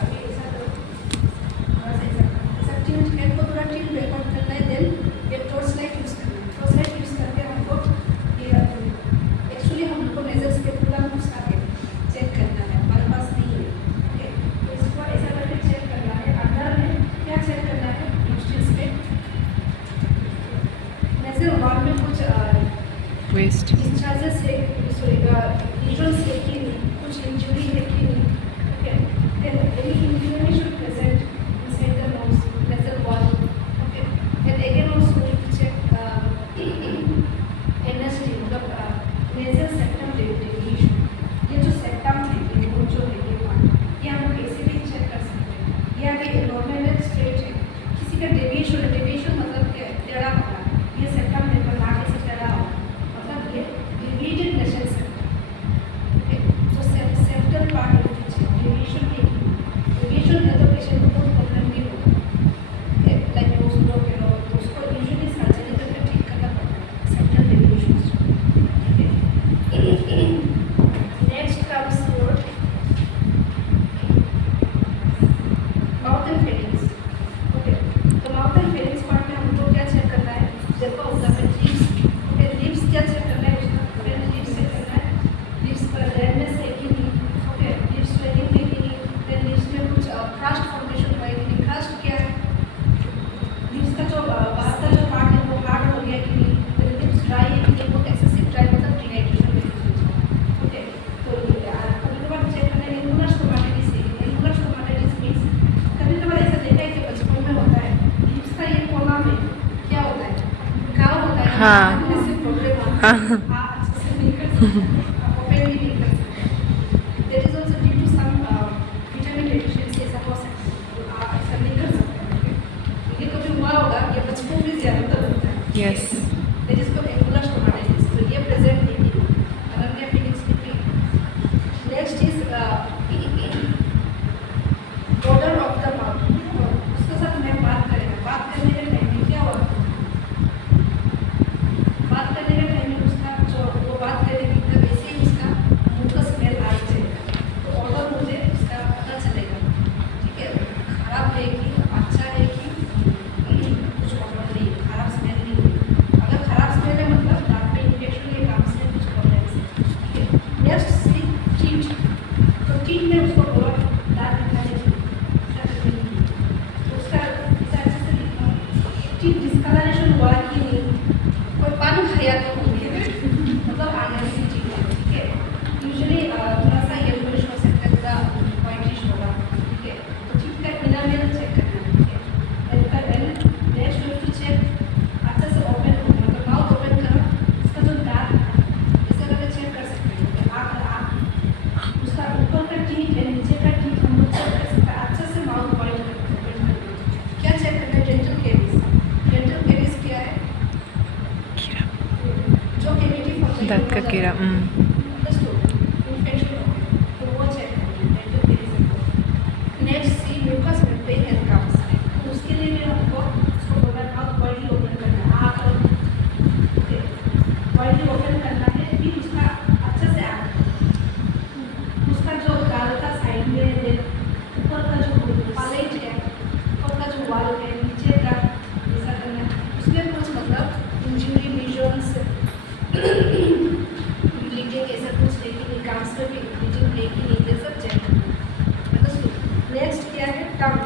अभी ऐसा करो, ऐसा टिल्ट हेड को थोड़ा टिल्ट बैकवर्ड करना है. देन ये टॉर्च लाइट यूज करना है. टॉर्च लाइट यूज करके हमको ये एक्चुअली हम लोग को नेजल स्पेक्ट्रम उसका चेक करना है. हमारे पास नहीं है. ऐसा करके चेक करना है. अंदर में क्या चेक करना है? नोस्ट्रिल्स पे नेजल वॉल में कुछ वेस्ट डिस्चार्जेस है, सॉरी लीजन्स है कि नहीं, कुछ इंजुरी है कि नहीं. Okay, then any inflammation present inside the nose nasal wall. Okay, and again also we check NST मतलब नेजल सेप्टम डेविएशन. ये जो सेप्टम है ये जो है ये पार्ट ये हम लोग ऐसे भी चेक कर सकते हैं. ये अभी नॉर्मल है, स्ट्रेट है. किसी का डेविएशन है, डेविएशन मतलब क्या है? टेढ़ा होना. ये सेप्टम है पर नाक ऐसे टेढ़ा हो मतलब ये डेविएटेड नेशनल सेप्टम. ओके, तो septal part of the check deviation है. डेविएशन है तो पेशेंट को बहुत प्रॉब्लम भी होगा. ओके, लाइक नोज ब्लॉक है तो उसको यूजुअली सर्जरी करके ठीक करना पड़ता है septal deviation. Okay, next comes your mouth and Fehling's. Okay, तो माउथ एंड फेलिंग्स पार्ट में हमको क्या चेक करना है? देखो उसका लिप्स. ओके, लिप्स क्या चेक करना है? उसका पहले लिप्स चेक करना है. लिप्स पर रेडनेस है कि नहीं. ओके, लिप्स स्वेलिंग है कि नहीं. देन लिप्स में कुछ क्रस्ट फॉर्मेशन हुआ है कि नहीं. क्रस्ट क्या है? लिप्स का जो बाहर का जो पार्ट है वो हार्ड हो गया कि नहीं. देन लिप्स ड्राई है कि नहीं. वो एक्सेसिव ड्राई मतलब डिहाइड्रेशन में. ओके, तो कभी कभार चेक करना है इन्फुलस टोमेटिस है. इन्फुलस टोमेटिस मीन्स कभी कभार ऐसा देखा है कि बचपन में होता है लिप्स का ये कोना में क्या होता है? घाव होता है. हाँ. इससे प्रॉब्लम आता है. हाँ, अच्छे से नहीं कर सकते, ओपनली नहीं कर सकते. That is also due to some vitamin deficiency. ऐसा हो सकता है, ऐसा नहीं कर सकते. ये कभी हुआ होगा, ये बचपन में ज़्यादातर होता है. Yes. That is called angular stomatitis. तो ये प्रेजेंट नहीं है. अनन्या फीलिंग्स की भी. Next is border of the mouth. उसके साथ मैं बात करेंगे. बात करने के टाइम में क्या होता है? बात करने के टाइम में उसका जो वो बात करेगी तब ऐसे ही उसका मुंह का स्मेल आ जाएगा. तो ऑर्डर मुझे उसका पता चलेगा. ठीक है, खराब है कि अच्छा है कि कुछ ऑर्डर नहीं, खराब स्मेल नहीं है. डिस्कलरेशन हुआ कि नहीं, कोई पान खाया तो होंगे मतलब आने वाली चीज़ है, ठीक है। यूजुअली थोड़ा सा येलोइश हो सकता है, थोड़ा व्हाइटिश होगा, ठीक है। तो ठीक है, इनामेल चेक करना है, ठीक है। And next you to check अच्छा से ओपन हो, मतलब माउथ ओपन करो, उसका जो दांत ऐसा करके चेक कर सकते हैं, आँख उसका ऊपर का टीथ है, नीचे का टीथ हम लोग चेक कर सकते हैं, अच्छा से माउथ वाइड करके क्या चेक करना है, डेंटल केविस। डेंटल केविस क्या है, जो कैविटी होता है दांत का कीड़ा। इन्फेक्शन हो गया तो वो चेक करना है, dental cavities. Next see mucous membrane and gums, तो उसके लिए भी हमको उसको बोलना है माउथ वाइडली ओपन करना है, आँख वाइडली ओपन करना है, फिर उसका अच्छा से उसका जो गाल का साइड में है, ऊपर का जो पैलेट है, ऊपर का जो वाल है, नीचे का ऐसा करना है, उसमें कुछ मतलब इंजरी लीजन्स ब्लीडिंग ऐसा कुछ है कि नहीं, गांस में भी ब्लीडिंग है कि नहीं, ये सब चेक करना है। नेक्स्ट क्या है, टंग।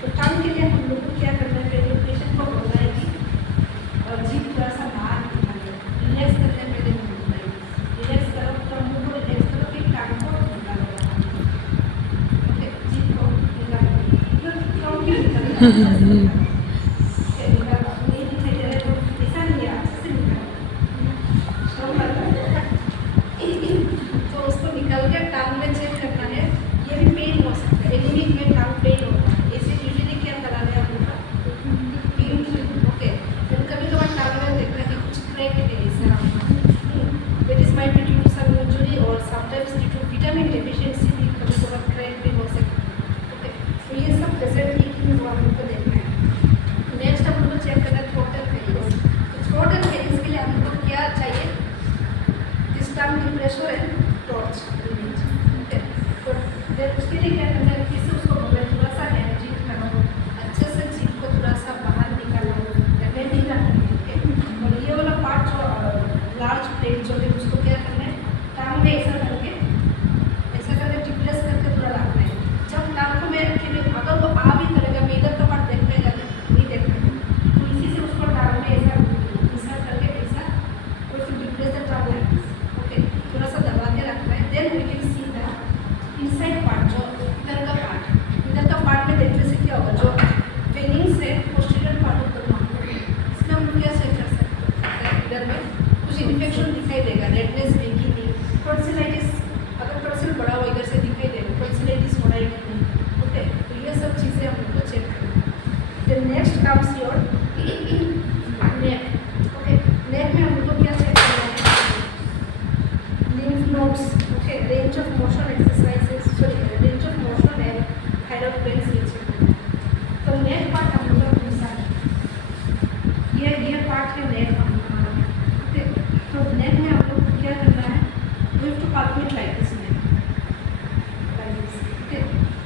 तो टंग के लिए हम लोग को क्या करना है, पहले पेशेंट को बोलना है कि जीभ थोड़ा सा बाहर निकालो, रिलैक्स करने पहले बोलना है, रिलैक्स करो, तो मुँह को रिलैक्स करो, फिर टंग को निकालो, ओके, जीभ को निकालो, मतलब टंग क्यों निकालो, निकालो, नहीं दिखाई दे रहा है तो ऐसा नहीं है, अच्छे से निकालो, तो उसको निकाल के टांग में चेक करना है, ये भी पेन हो सकता है, एनीमिक में टांग पेन होता है, ऐसे यूजुअली क्या कराने हैं हम लोग का पेन, ओके। फिर कभी कभार टांग में देखना है कि कुछ क्रैक है ऐसा, that is might be due to some injury और sometimes due to vitamin deficiency भी कभी कभार क्रैक भी हो सकता है, ओके। तो ये सब प्रेजेंट ठीक नहीं हुआ हम लोग को देखना है। नेक्स्ट हम लोग को चेक करना है थ्रोट एंड फेरिंग्स। तो थ्रोट एंड फेरिंग्स के लिए हम लोग को क्या चाहिए, टंग की प्रेशर एंड टॉर्च, ओके। तो फिर उसके लिए क्या करना है, फिर से उसको बोले थोड़ा सा एनर्जी करो, अच्छे से जीभ को थोड़ा सा बाहर निकालो, नहीं निकालना है, ओके। और ये वाला पार्ट जो लार्ज प्लेट जो है उसको क्या करना है, टांग में ऐसा करके डिप्रेस करके थोड़ा रखना है। जब टांग को मैं अगर वो आ भी करेगा, मैं इधर का पार्ट देख पाएगा नहीं देख पाएगा, तो इसी से उसको टांग में ऐसा करके ऐसा और फिर डिप्रेस टांग है, थोड़ा सा दबा के रखना है। Then we can see the inside part, जो इधर का पार्ट में देखने से क्या होगा, जो फेनिंग से posterior part of the mouth, इसमें हम लोग क्या चेक कर सकते हैं, इधर में कुछ इन्फेक्शन दिखाई देगा, रेडनेस है कि नहीं, टॉन्सिलाइटिस, अगर टॉन्सिल बड़ा हो इधर से दिखाई देगा, टॉन्सिलाइटिस हो रहा है कि नहीं, ओके। तो ये सब चीज़ें हम लोग को चेक करना है। Then next comes your neck, okay. Neck में हम लोग को क्या चेक करना है, lymph nodes, okay, range of motion exercises, sorry, range of motion and thyroid glands ये चेक करना है। तो नेक पार्ट हम लोग का घुसा है, ये पार्ट है नेक हमारा, ओके। तो नेक में हम लोग को क्या करना है, we have to palpate like this neck, okay,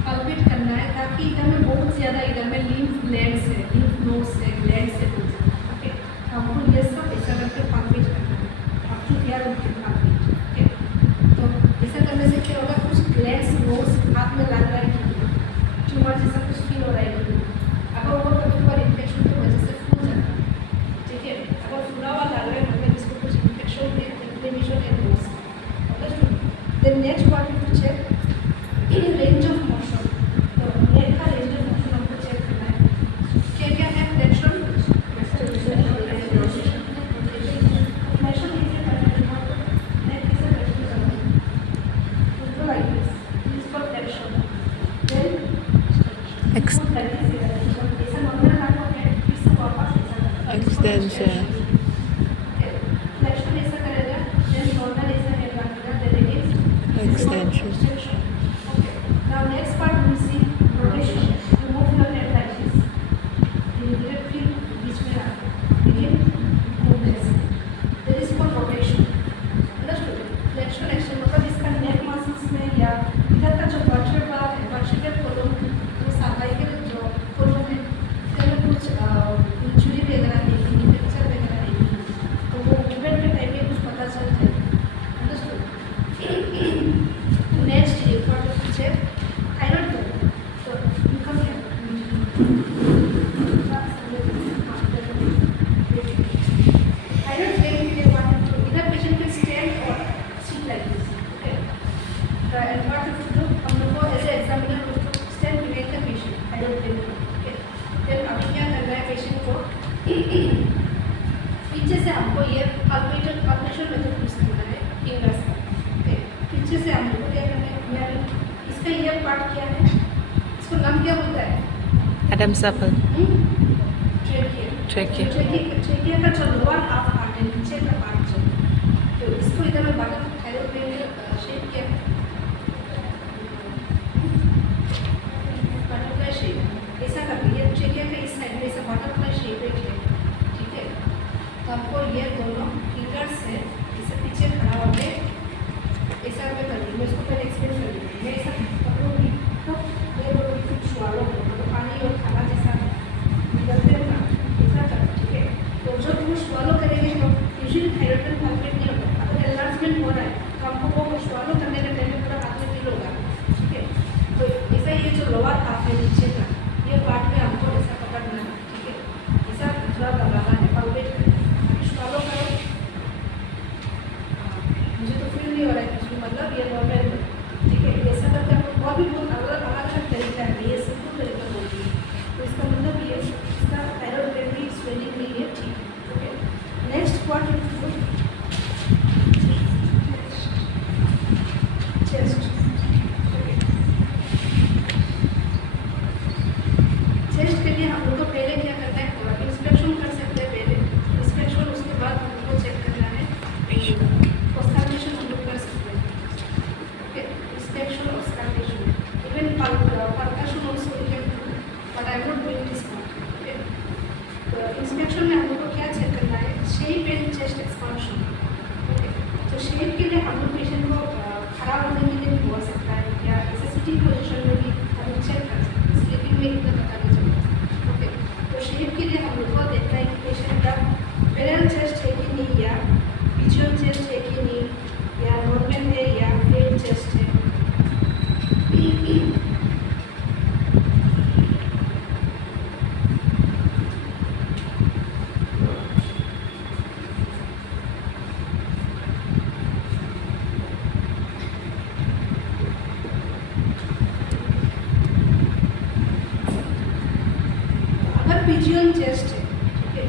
palpate करना है, ताकि इधर में बहुत ज़्यादा इधर में lymph glands है, lymph nodes है, glands है बहुत ज़्यादा, ओके। हमको ये सब ऐसा करके palpate करना है, आप to here we can palpate, तो ऐसा करने से क्या होगा, कुछ ग्लैंड्स नोड्स हाथ में लग रहा है कि नहीं, ट्यूमर जैसा कुछ फील हो रहा है कि नहीं, अगर वो कभी कभार इन्फेक्शन की वजह से फूल जाता है, ठीक है। अगर फूला हुआ लग रहा है मतलब इसको कुछ इन्फेक्शन है, इन्फ्लेमेशन है nodes, then next part to check range of motion. तो नेक का रेंज ऑफ मोशन हमको चेक करना है, क्या क्या है, flexion, extension, extension. Okay. Now next part we see rotation. You move your head like this. You direct feel which way up. Begin movements. That is called rotation. Understood? Flexion action मतलब इसका neck muscles में या इधर का जो vertebra है, vertebral column, वो cervical जो column है, इसमें कुछ injury वगैरह है, fracture वगैरह पीछे से हमको ये palpation मेथड यूज करना है फिंगर्स का। ओके, पीछे से हम लोग को क्या करना है, यानी इसका ये पार्ट क्या है, इसको नाम क्या बोलता है? Adam's apple. Trachea. ट्रेकिया का जो लोअर हाफ पार्ट है, नीचे का पार्ट जो, तो इसको इधर में बटरफ्लाई शेप किया है, बटरफ्लाई शेप ऐसा कर दिया। ट्रेकिया का इस साइड में ऐसा बटरफ्लाई शेप है, ठीक है। तो आपको ये दोनों फिंगर से इसे पीछे खड़ा होके ऐसा मैं कर दूँगी, मैं इसको पहले एक्सप्लेन कर दूँगी। मैं ऐसा पकड़ूँगी तो ये दोनों कुछ स्वालो मतलब पानी और खाना जैसा निकलते हैं ना, ऐसा कर, ठीक है। तो जब वो स्वालो करेंगे तो यूजुअली थायराइड में नहीं होता, अगर एनलार्जमेंट हो रहा है तो हमको वो स्वालो करने के टाइम में पूरा हाथ में फील होगा, ठीक है। तो ऐसा ये जो लोअर हाफ है नीचे का, ये पार्ट में हमको ऐसा पकड़ना है, ठीक है। ऐसा थोड़ा दबाना है, पालपेट करना है, स्वालो करो। मुझे तो फील नहीं हो रहा है कुछ भी, मतलब ये नॉर्मल है, ठीक है। ऐसा करके आपको और भी बहुत अलग अलग तरीका है, ये सिंपल तरीका बोलती है। तो इसका मतलब ये इसका थायराइड ग्लैंड भी स्वेलिंग नहीं है, ठीक है। Okay, next what you do, chest. Chest के लिए हम लोग को पहले क्या करना है, थोड़ा इंस्पेक्शन कर सकते हैं पहले, इंस्पेक्शन उसके बाद हम लोग को चेक करना है, ऑस्कल्टेशन हम लोग कर सकते हैं, okay. Inspection, auscultation, even percussion also we can do, but I am not doing this part, okay. तो इंस्पेक्शन में हम लोग को क्या चेक करना है, shape and chest expansion, okay. तो शेप के लिए हम लोग पेशेंट को खड़ा होने के लिए भी हो सकता है, या ऐसे सिटिंग पोजिशन में भी हम लोग चेक कर सकते हैं, स्लीपिंग में इतना पता नहीं चलता, ओके। तो शेप के लिए हम लोग को देखना है कि पेशेंट का पैरेलल चेस्ट है कि नहीं, या विजुअल चेस्ट है कि नहीं, या नॉर्मल है या फ्लैट चेस्ट है। अगर विजुअल चेस्ट है, ठीक है,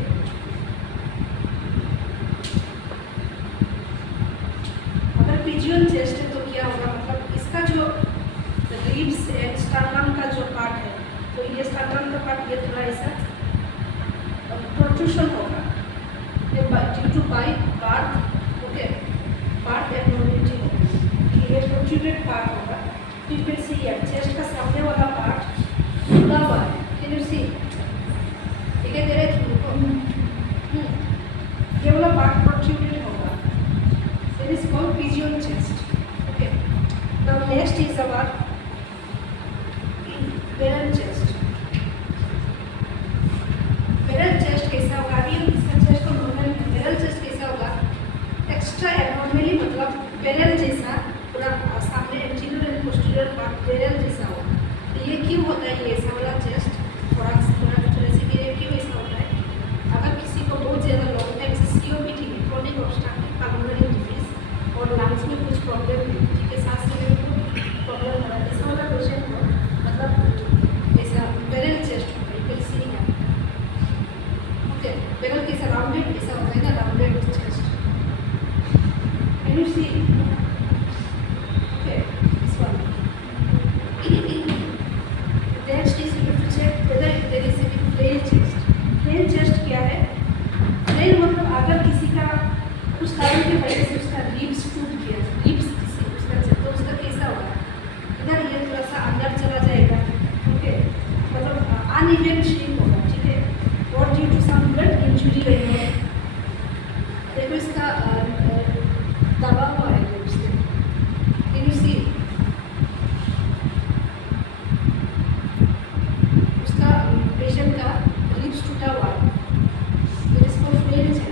अगर विजुअल चेस्ट है तो क्या होगा, मतलब इसका जो रिब्स एंड स्टर्नम का जो पार्ट है, तो ये स्टर्नम का पार्ट ये थोड़ा ऐसा प्रोट्रूशन होगा due to birth, okay, birth abnormality होगी, ये प्रोट्रूडेड पार्ट होगा। You can see here chest का सामने वाला पार्ट खुला हुआ है, कैन यू सी, दिखाई दे रहा है तुमको, ये वाला पार्ट प्रोट्रूडेड होगा, that is called visual chest, okay. Now next is our parallel chest. Parallel chest कैसा होगा, अभी हम इसका चेस्ट को नॉर्मल, पैरेलल चेस्ट कैसा होगा, एक्स्ट्रा एब्नॉर्मली, मतलब पैरेलल जैसा पूरा सामने anterior and posterior part parallel जैसा होगा। तो ये क्यों होता है, ये ऐसा वाला चेस्ट थोड़ा से कि ये क्यों ऐसा होता है, अगर किसी को बहुत ज़्यादा लॉन्ग टाइम से COPD में, क्रोनिक ऑब्स्ट्रक्टिव पल्मोनरी डिजीज, और लंग्स में कुछ प्रॉब्लम है, ठीक है, सांस लेने में प्रॉब्लम हो रहा है, ऐसा वाला पेशेंट को मतलब ऐसा पैरेलल चेस्ट होता है, you can see here, okay. Parallel कैसा राउंडेड ऐसा होता है ना, rounded chest, can you see, okay, this one. Next is you have to check whether there is a plain chest. Plain chest क्या है, plane मतलब अगर किसी का कुछ कारण की वजह से उसका रिब्स टूट गया, रिब्स किसी उसका, तो उसका कैसा होगा, इधर ये थोड़ा सा अंदर चला जाएगा, ओके, मतलब अनइवन शेप होगा, ठीक है, और due to some blood injury रही है, देखो इसका दबा हुआ है रिब्स, कैन यू सी, उसका पेशेंट का रिब्स टूटा हुआ है, तो इसको फ्लेन है,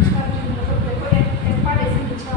उसका मतलब देखो एक पार्ट ऐसे नीचे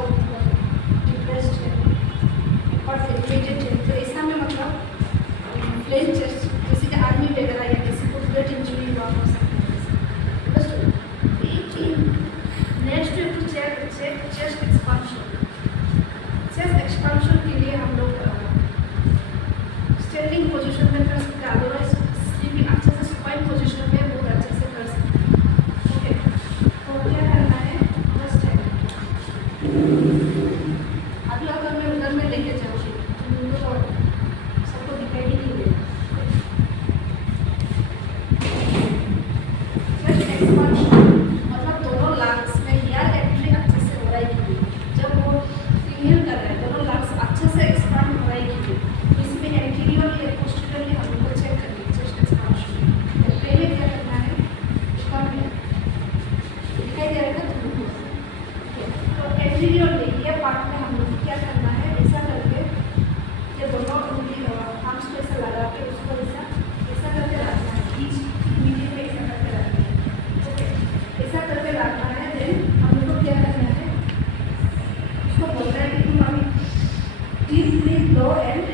low and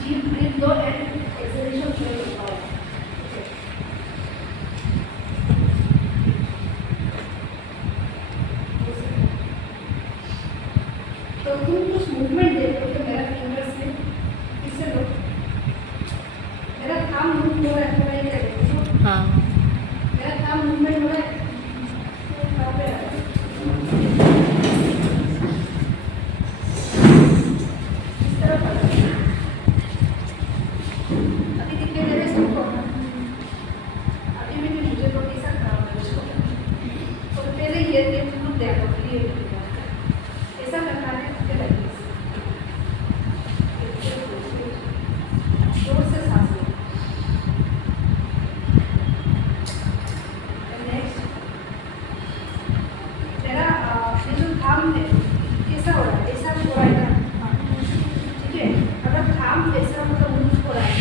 deep breathe low and exhalation slow. Okay. तो तुम कुछ मूवमेंट देखो तो मेरा फिंगर से इसे लो, मेरा काम मूव हो रहा है थोड़ा ये देखो, हाँ मेरा काम मूवमेंट हो रहा है तो कहाँ पे आ रहा है? इस तरफ आ रहा है। अभी कितने देर है सबको? अभी भी नहीं, मुझे तो कैसा काम है उसको, तो पहले ये ग्रुप देखो, ये ऐसा करना है कि लगे जोर से सांस लो। नेक्स्ट तेरा ये जो थाम है कैसा हो रहा है, ऐसा हो रहा है ना, ठीक है। अगर थाम ऐसा मतलब मूव हो रहा है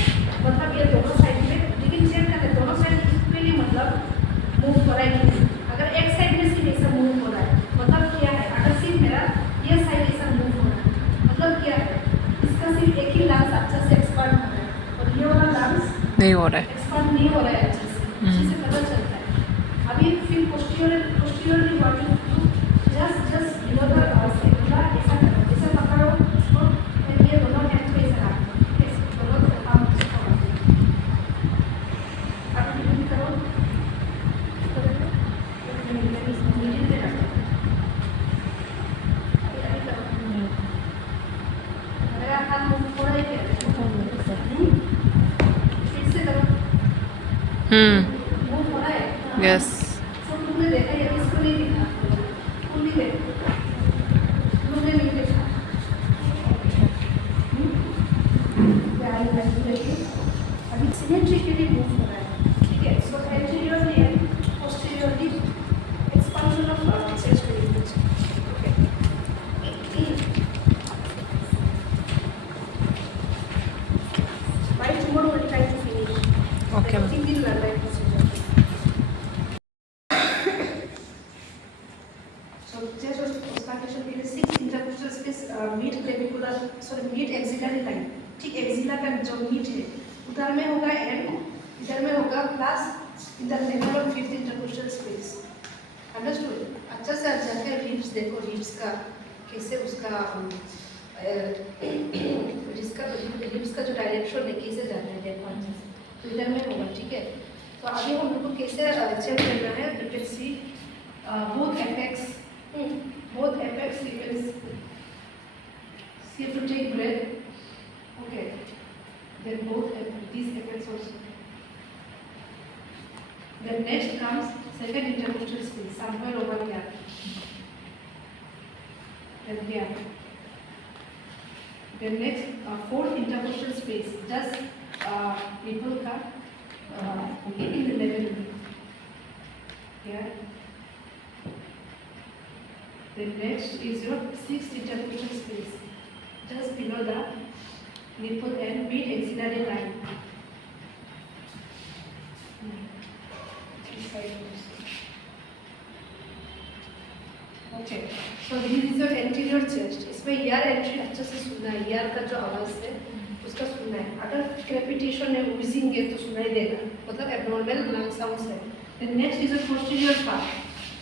मतलब ये दोनों साइड में, लेकिन चेक करना है दोनों साइड इक्वली मतलब मूव हो रहा है कि नहीं। अगर एक साइड में सिर्फ ऐसा मूव हो रहा है मतलब क्या है, अगर सिर्फ मेरा ये साइड ऐसा मूव हो रहा है मतलब क्या है, इसका सिर्फ एक ही लंग्स अच्छा से एक्सपांड हो रहा है और ये वाला लंग्स नहीं हो रहा है एक्सपांड नहीं हो रहा है अच्छे से पता चलता है। अभी फिर posteriorly what you do, just below the scapula ऐसा करो, ऐसा पकड़ो इसको, फिर ये दोनों हैंड को ऐसा रखो, ऐसे दोनों हाथ से पकड़ो। अब रिलीज करो, नीचे पे रखो, अभी करो, मेरा हाथ मूव हो रहा है क्या? फिर से करो, मूव हो रहा है? यस सब तुमने देखा है, इसको नहीं देखा, तुम भी देखो, तुमने नहीं देखा। अभी सिमेट्रिकली मूव हो रहा है, ठीक है। So anteriorly and posteriorly expansion of chest region, okay. By tomorrow we'll try to finish. Okay, I ma'am. think we'll learn that procedure. So just explantation के लिए 6 intercostal space mid clavicular mid axillary line, ठीक axilla का जो meet है उधर में होगा and इधर में होगा plus in the level of 5th intercostal space। Understood? अच्छा से अच्छा के रिब्स देखो, रिब्स का कैसे उसका रिब्स का जो डायरेक्शन है कैसे जाना है देखो अच्छे से, तो इधर में होगा, ठीक है। तो अभी हम लोग को कैसे चेक करना है, you can C both apex you can see to take breath, okay, then both these apex also. Then next comes second intercostal space somewhere over here, then here. Then next fourth intercostal space just nipple ka level here. Then next is your sixth intercostal space, just below the nipple and mid axillary line. This side also. Okay, so this is your anterior chest. इसमें ER entry अच्छे से सुनना है, ER का जो आवाज़ है उसका सुनना है। अगर crepitation है, wheezing है तो सुनाई देगा, मतलब abnormal lung sounds है। Then next is your posterior part.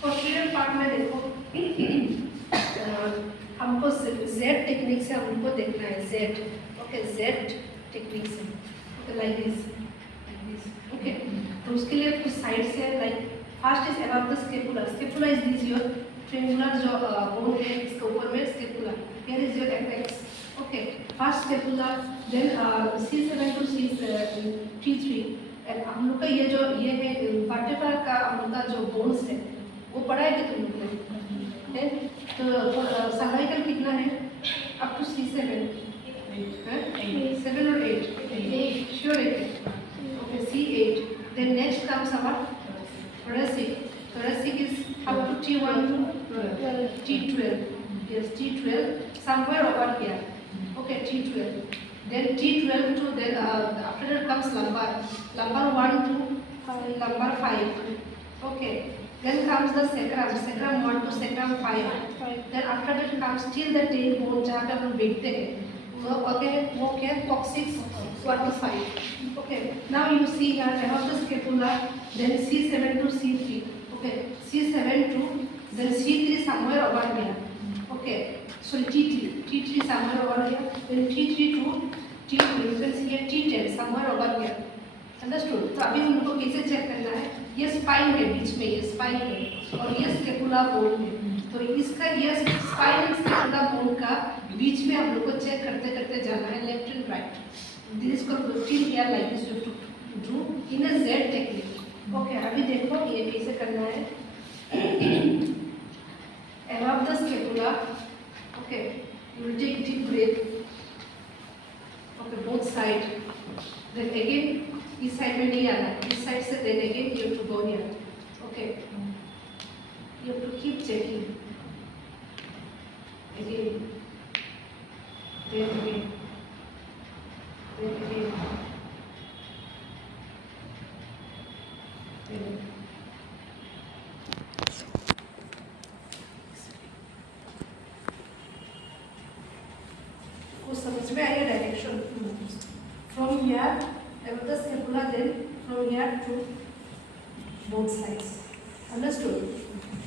Posterior part में देखो हमको Z टेक्निक से हमको देखना है, Z, ओके, Z टेक्निक से, ओके, लाइक दिस, ओके। तो उसके लिए कुछ साइड से like first is above the scapula, scapula is this your triangular जो बोन है इसके ऊपर में scapula, here is your apex, okay. First scapula, then C7 to T3, and हम लोग का ये जो ये है वर्टेब्रा का हम लोग का जो बोन्स है वो पढ़ा है कि तुम लोग ने, है? तो सर्वाइकल कितना है? Up to C7, 7 or 8? Sure 8, okay, C8. Then next comes our thoracic. Thoracic is up to T1 to T12. Yes, T12, somewhere over here. Okay, T12. Then T12 to then after that comes lumbar. Lumbar 1 to lumbar 5. Okay. Then comes the sacrum. Sacrum 1 to sacrum 5. Then after that comes till the tailbone जहाँ पे हम लोग बैठते हैं. So again वो क्या है? Coccyx 1 to 5. Okay. Now you see here I have the scapula. Then C7 to C3. Okay. C7 to then C3 somewhere over here. Okay. So T3 somewhere over here. Then T3 to T2. You can see here T10 somewhere over here. Understood. तो अभी हमको कैसे check करना है? ये spine है बीच में, ये स्पाइन है और ये स्कैपुला बोन है. तो इसका ये स्पाइन एंड स्कैपुला बोन का बीच में हम लोग को चेक करते करते जाना है left and right. This is called routine here like this you to do in a Z technique. Okay. अभी देखो ये कैसे करना है. above the scapula. Okay. You will take deep breath. Okay, both side. Then again इस side में नहीं आना, इस साइड से then again you to go here. Okay. You to keep checking again then again कुछ समझ में आया direction from here above the scapula, then from here to both sides. Understood?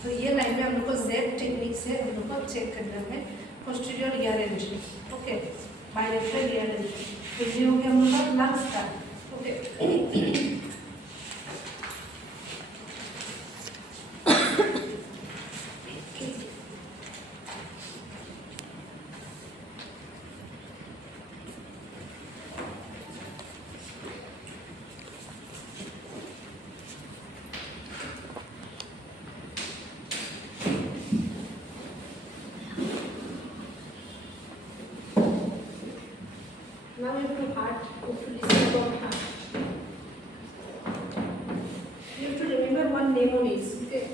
तो ये लाइन में हम लोग को Z टेक्निक से हम लोग को चेक करना है posterior ear range. Okay. bilateral ear range. तो ये हो गया हम लोग का lungs का. Okay. Now you have to heart, you have to listen about heart. You have to remember one mnemonics, okay?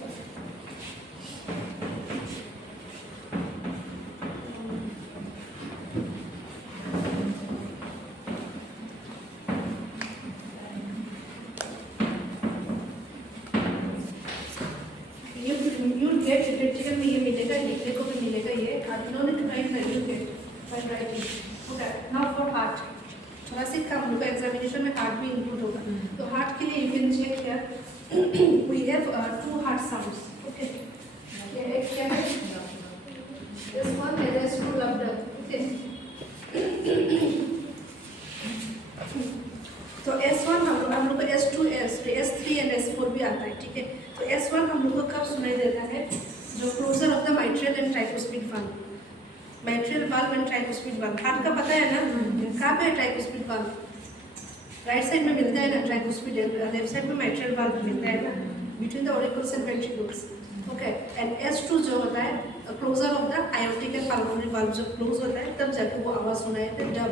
You'll get practical में ये मिलेगा, लिखने को भी मिलेगा ये. आप लोगों ने ट्राई कर लिया by writing. Okay. Now for heart. Thoracic का हम लोग का एग्जामिनेशन में हार्ट भी इंक्लूड होगा. तो हार्ट के लिए you can check here. We have to heart sounds. Okay. ये एक क्या है? This one is to love the. Okay. तो S1 हम लोग को S2 S3 एंड S4 भी आता है. ठीक है. तो S1 हम लोग को कब सुनाई देता है? जो closure of the mitral and tricuspid valve. Mitral valve and tricuspid valve. Heart का पता है ना? कहाँ पे है ट्राइकुस्पिड वाल्व? राइट साइड में मिलता है ना ट्राइकुस्पिड. लेफ्ट साइड में माइट्रियल वाल्व मिलता है ना between the auricles and ventricles. Okay. And S2 जो होता है closure of the aortic and pulmonary valve. जब क्लोज होता है तब जाके वो आवाज सुनाई देता है डब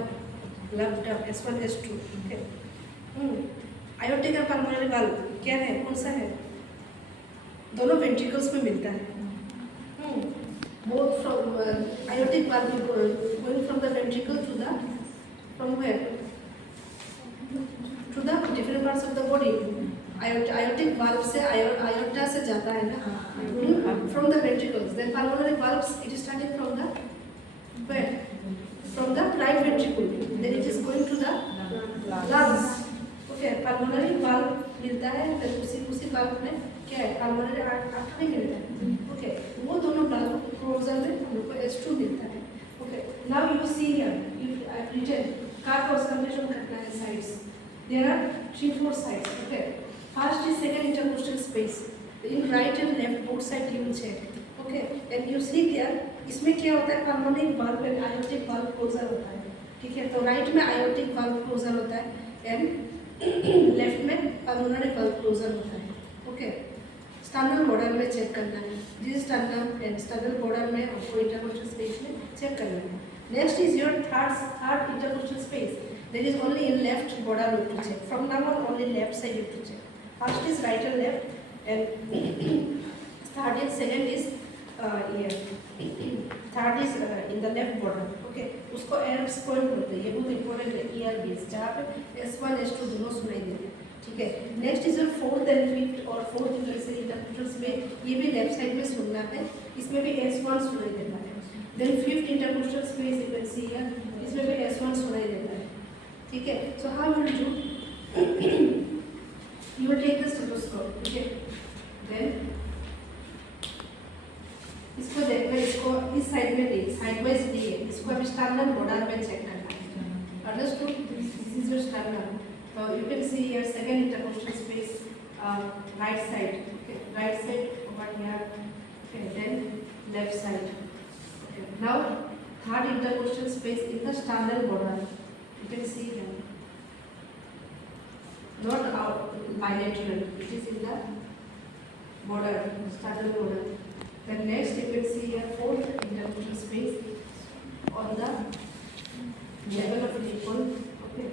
लब dub. S1 S2. Okay. Aortic and pulmonary valve क्या है? कौन सा है? दोनों वेंट्रिकल्स में मिलता है. Both from aortic valve going from the ventricle to the from where to the different parts of the body. Aortic valve से aorta से जाता है ना from the ventricles. Then pulmonary valves it is starting from the where? From the right ventricle. Then it is going to the lungs. Okay. pulmonary valve मिलता है. then उसी valve में क्या है? pulmonary artery मिलता है. ओके. वो दोनों valve क्लोजर में हम लोग को S2 मिलता है. Okay. Now you see here you written का क्रॉस कंप्लीशन करना है sides. There are 3-4 sides. Okay. First is second intercostal space. In right and left both side you will check. Okay. And you see here इसमें क्या होता है? Pulmonary valve and aortic valve closure होता है. ठीक है. तो राइट में आयोटिक वाल्व क्लोजर होता है एंड लेफ्ट में पल्मोनरी वाल्व क्लोजर होता है. ओके. स्टर्नल बॉर्डर में चेक करना है. This sternal and sternal border में आपको इंटरकोस्टल स्पेस में चेक करना है. Next is your third intercostal space. There is only in left border you to check. From now on only left side you to check. First is right and left and third and second is here. Third is in the left border. Okay. उसको एर्ब्स point बोलते हैं. ये बहुत important है. Year base जहाँ पे S1 S2 दोनों सुनाई देते हैं. ठीक है. Next is your fourth and fifth और फोर्थ इन से ये भी लेफ्ट साइड में सुनना है, इसमें भी S1 सुनाई देता है। Then fifth intercostal space you can see here, इसमें भी S1 सुनाई देता है, ठीक है। So how will do, you will take the stethoscope, ठीक है। देन इसको देखना, इसको इस साइड में नहीं, साइड वाइज नहीं है, इसको अभी स्टर्नम बॉर्डर में चेक करना है। Understood, this is your sternum. So you can see here second intercostal space, right side, okay, right side over here, okay, then left side, okay. Now third intercostal space in the sternal border, you can see here, not out bilateral, it is in the border, sternal border. Then next you can see here fourth intercostal space on the level of the nipple, okay.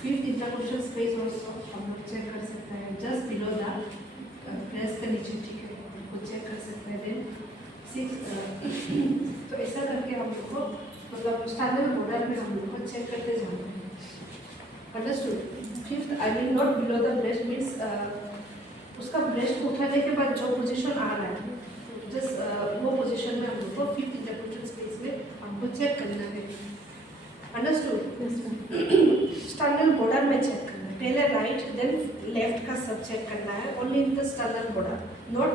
Fifth intercostal space also हम लोग check कर सकते हैं, just below the breast के नीचे, ठीक है, हमको चेक कर सकते हैं। देन सिक्स, तो ऐसा करके हम लोग को मतलब स्टर्नल बॉर्डर में हम लोग को चेक करते जाना है। Understood. Fifth I mean not below the breast means उसका ब्रेस्ट उठाने के बाद जो पोजीशन आ रहा है, जस्ट वो पोजीशन में हम लोग को फिफ्थ इंटरकोस्टल स्पेस में हमको चेक करना है। अंडरस्टूड। स्टर्नल बॉर्डर में चेक करना है, पहले राइट देन लेफ्ट का सब चेक करना है, only in the sternal border, not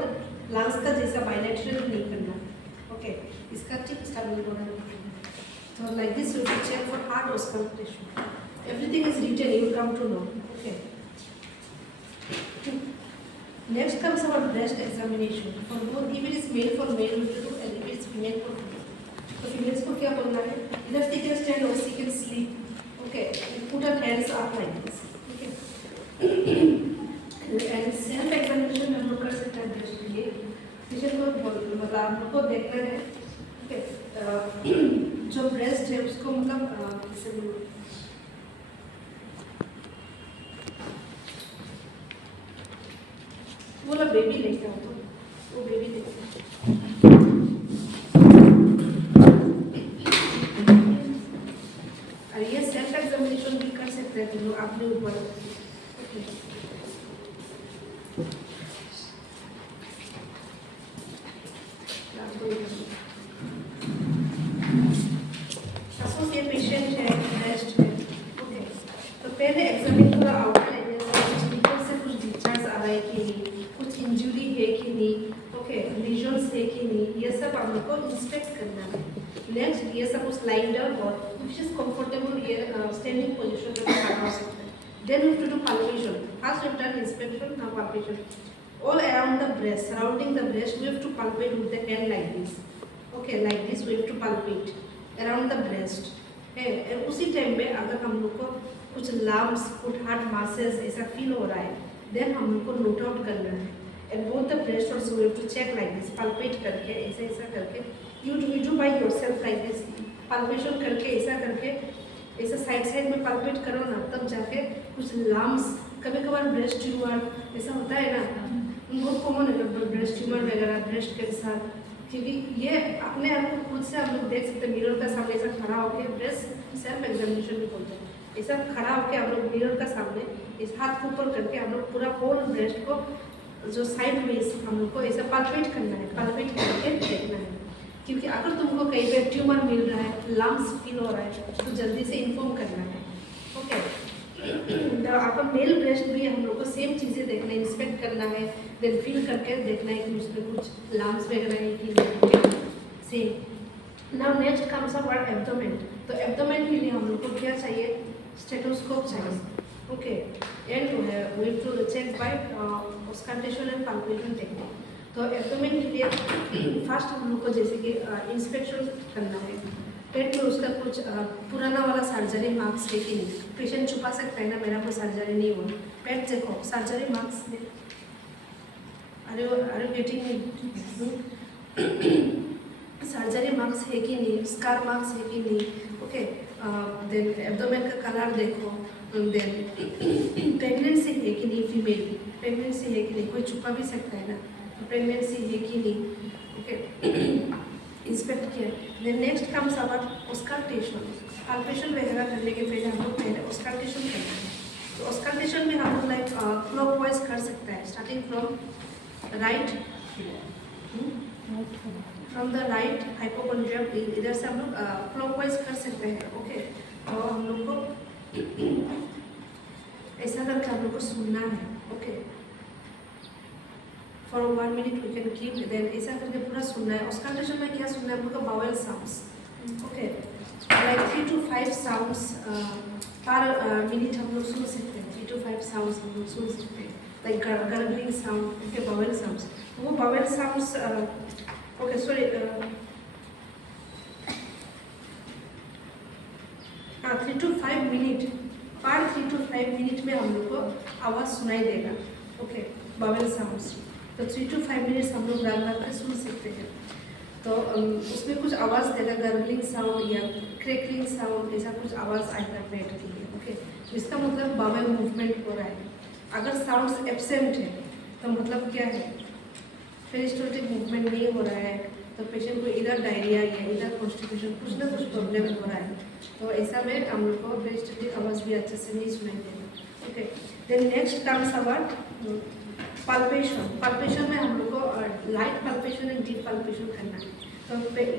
lungs का जैसा बायलैटरल नहीं करना, ओके। इसका ठीक स्टर्नल बॉर्डर में करना है। तो like this you will check for heart auscultation, everything is written, you will come to know, okay. Next comes our breast examination for both, if it is male for male we will do and if it is female for female. तो females को क्या बोलना है, इधर she can stand और she can sleep, okay, put her hands up like this, okay. And self examination हम लोग कर सकते हैं ब्रेस्ट के लिए, पेशेंट को मतलब हम लोग को देखना है, okay, जो ब्रेस्ट है उसको मतलब जैसे बोला बेबी लेके आओ, तो वो बेबी लेके ये सेल्फ एग्जामिनेशन भी कर सकते हैं तुम लोग अपने ऊपर, सपोज ये पेशेंट है, ब्रेस्ट है, ओके। तो पहले एग्जामिन पूरा आउटलाइन से कुछ डिस्चार्ज आ रहा है कि नहीं, कुछ इंजुरी है कि नहीं, ओके, लीजन्स है कि नहीं, ये सब हम लोग को इंस्पेक्ट करना है। नेक्स्ट ये सपोज लाइन डाउन और which is comfortable ये standing position में खड़ा हो सकता है। Then we have to do palpation. First we have done inspection, now palpation. All around the breast, surrounding the breast, we have to palpate with the hand like this. Okay, like this we have to palpate around the breast. और उसी time में अगर हम लोग को कुछ lumps, कुछ hard masses ऐसा फील हो रहा है, then हम लोग को नोट आउट करना है। And both the breast also we have to check like this, palpate करके ऐसा करके you do by yourself like this, palpation करके ऐसा साइड में palpate करो ना, तब जाके कुछ lumps, कभी कभार ब्रेस्ट ट्यूमर ऐसा होता है ना, बहुत कॉमन है ब्रेस्ट ट्यूमर वगैरह, ब्रेस्ट कैंसर, क्योंकि ये अपने आप को खुद से हम लोग देख सकते हैं मिरर का सामने ऐसा खड़ा होकर, ब्रेस्ट सेल्फ एग्जामिनेशन भी बोलते हैं, ऐसा खड़ा होकर हम लोग मिरर का सामने इस हाथ को ऊपर करके हम लोग पूरा होल ब्रेस्ट को जो साइड वेज हम लोग को ऐसा palpate करना है, palpate करके देखना है, क्योंकि अगर तुमको कहीं पे ट्यूमर मिल रहा है, लम्स फील हो रहा है, तो जल्दी से इन्फॉर्म करना है, ओके। तो आपका मेल ब्रेस्ट भी हम लोग को सेम चीज़ें देखना है, इंस्पेक्ट करना है, देन फील करके देखना है कि उसमें कुछ लम्स वगैरह है कि नहीं, same. Now next comes our abdomen. तो एब्डोमेन के लिए हम लोग को क्या चाहिए, स्टेथोस्कोप चाहिए, okay. And we have to check by auscultation and palpation technique. तो एब्डोमेन के लिए फर्स्ट हम लोग को जैसे कि इंस्पेक्शन करना है, पेट में उसका कुछ पुराना वाला सर्जरी मार्क्स है कि नहीं, पेशेंट छुपा सकता है ना मेरा कोई सर्जरी नहीं हुआ, पेट देखो सर्जरी मार्क्स है, अरे गेटिंग सर्जरी मार्क्स है कि नहीं, स्कार मार्क्स है कि नहीं, ओके। देन एब्डोमेन का कलर देखो, देन प्रेगनेंसी है कि नहीं, फीमेल प्रेगनेंसी है कि नहीं, कोई छुपा भी सकता है ना, प्रेगनेंसी है कि नहीं, ओके, इंस्पेक्ट किया। देन नेक्स्ट कम्स अवर ऑस्कल्टेशन, palpation वगैरह करने के पहले हम लोग पहले ऑस्कल्टेशन करना है। तो starting from right, from the right hypochondrium, इधर से हम लोग क्लॉकवाइज कर सकते हैं। ओके, और हम लोग को ऐसा करके हम लोग को सुनना है। Okay, for 1 minute we can keep, then ऐसा करके पूरा सुनना है। उस कंडीशन में क्या सुनना है हम लोग को? Bowel sounds. Okay, like 3 to 5 sounds पर मिनट हम लोग सुन सकते हैं। 3 to 5 साउंड्स हम लोग सुन सकते हैं, like gargling sound, okay, bowel sounds. वो बावेल साउंड्स, ओके सॉरी, हाँ 3 to 5 मिनट, पर 3 to 5 मिनट में हम लोग को आवाज़ सुनाई देगा। Okay, bowel sounds. तो 3 to 5 मिनट्स हम लोग रग रग के सुन सकते हैं। तो उसमें कुछ आवाज़ देगा, गर्गलिंग साउंड या क्रैकलिंग साउंड, ऐसा कुछ आवाज़ आएगा पेट के लिए। ओके, तो इसका मतलब बावेल मूवमेंट हो रहा है। अगर साउंड्स एब्सेंट है तो मतलब क्या है? पेरिस्टोलिटिक मूवमेंट नहीं हो रहा है, तो पेशेंट को इधर डायरिया या इधर कॉन्स्टिपेशन, कुछ ना कुछ प्रॉब्लम हो रहा है। तो ऐसा में हम लोग को पेरिस्टोलिटिक आवाज़ भी अच्छे से नहीं सुनाई देगा। Okay, then next comes about palpation. Palpation में हम लोग को light palpation and deep palpation करना है। तो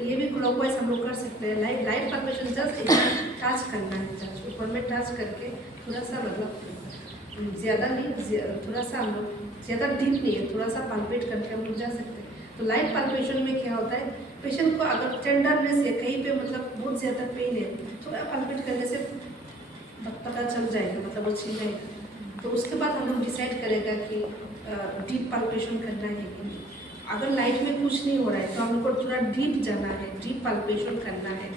ये भी क्लॉकवाइज हम लोग कर सकते हैं। लाइट पल्पेशन जस्ट टच करना है, जस्ट ऊपर में टच करके थोड़ा सा, मतलब ज़्यादा नहीं, थोड़ा सा हम लोग, ज़्यादा डीप नहीं है, थोड़ा सा पल्पेट करके हम लोग जा सकते हैं। तो लाइट पल्पेशन में क्या होता है, पेशेंट को अगर टेंडरनेस है कहीं पे, मतलब बहुत ज़्यादा पेन है, थोड़ा पल्पेट करने से पता चल जाएगा, मतलब वो छिल जाएगा। तो उसके बाद हम लोग डिसाइड करेगा कि डीप पल्पेशन करना है कि नहीं। अगर लाइट में कुछ नहीं हो रहा है तो हम लोग को थोड़ा डीप जाना है, डीप पल्पेशन करना है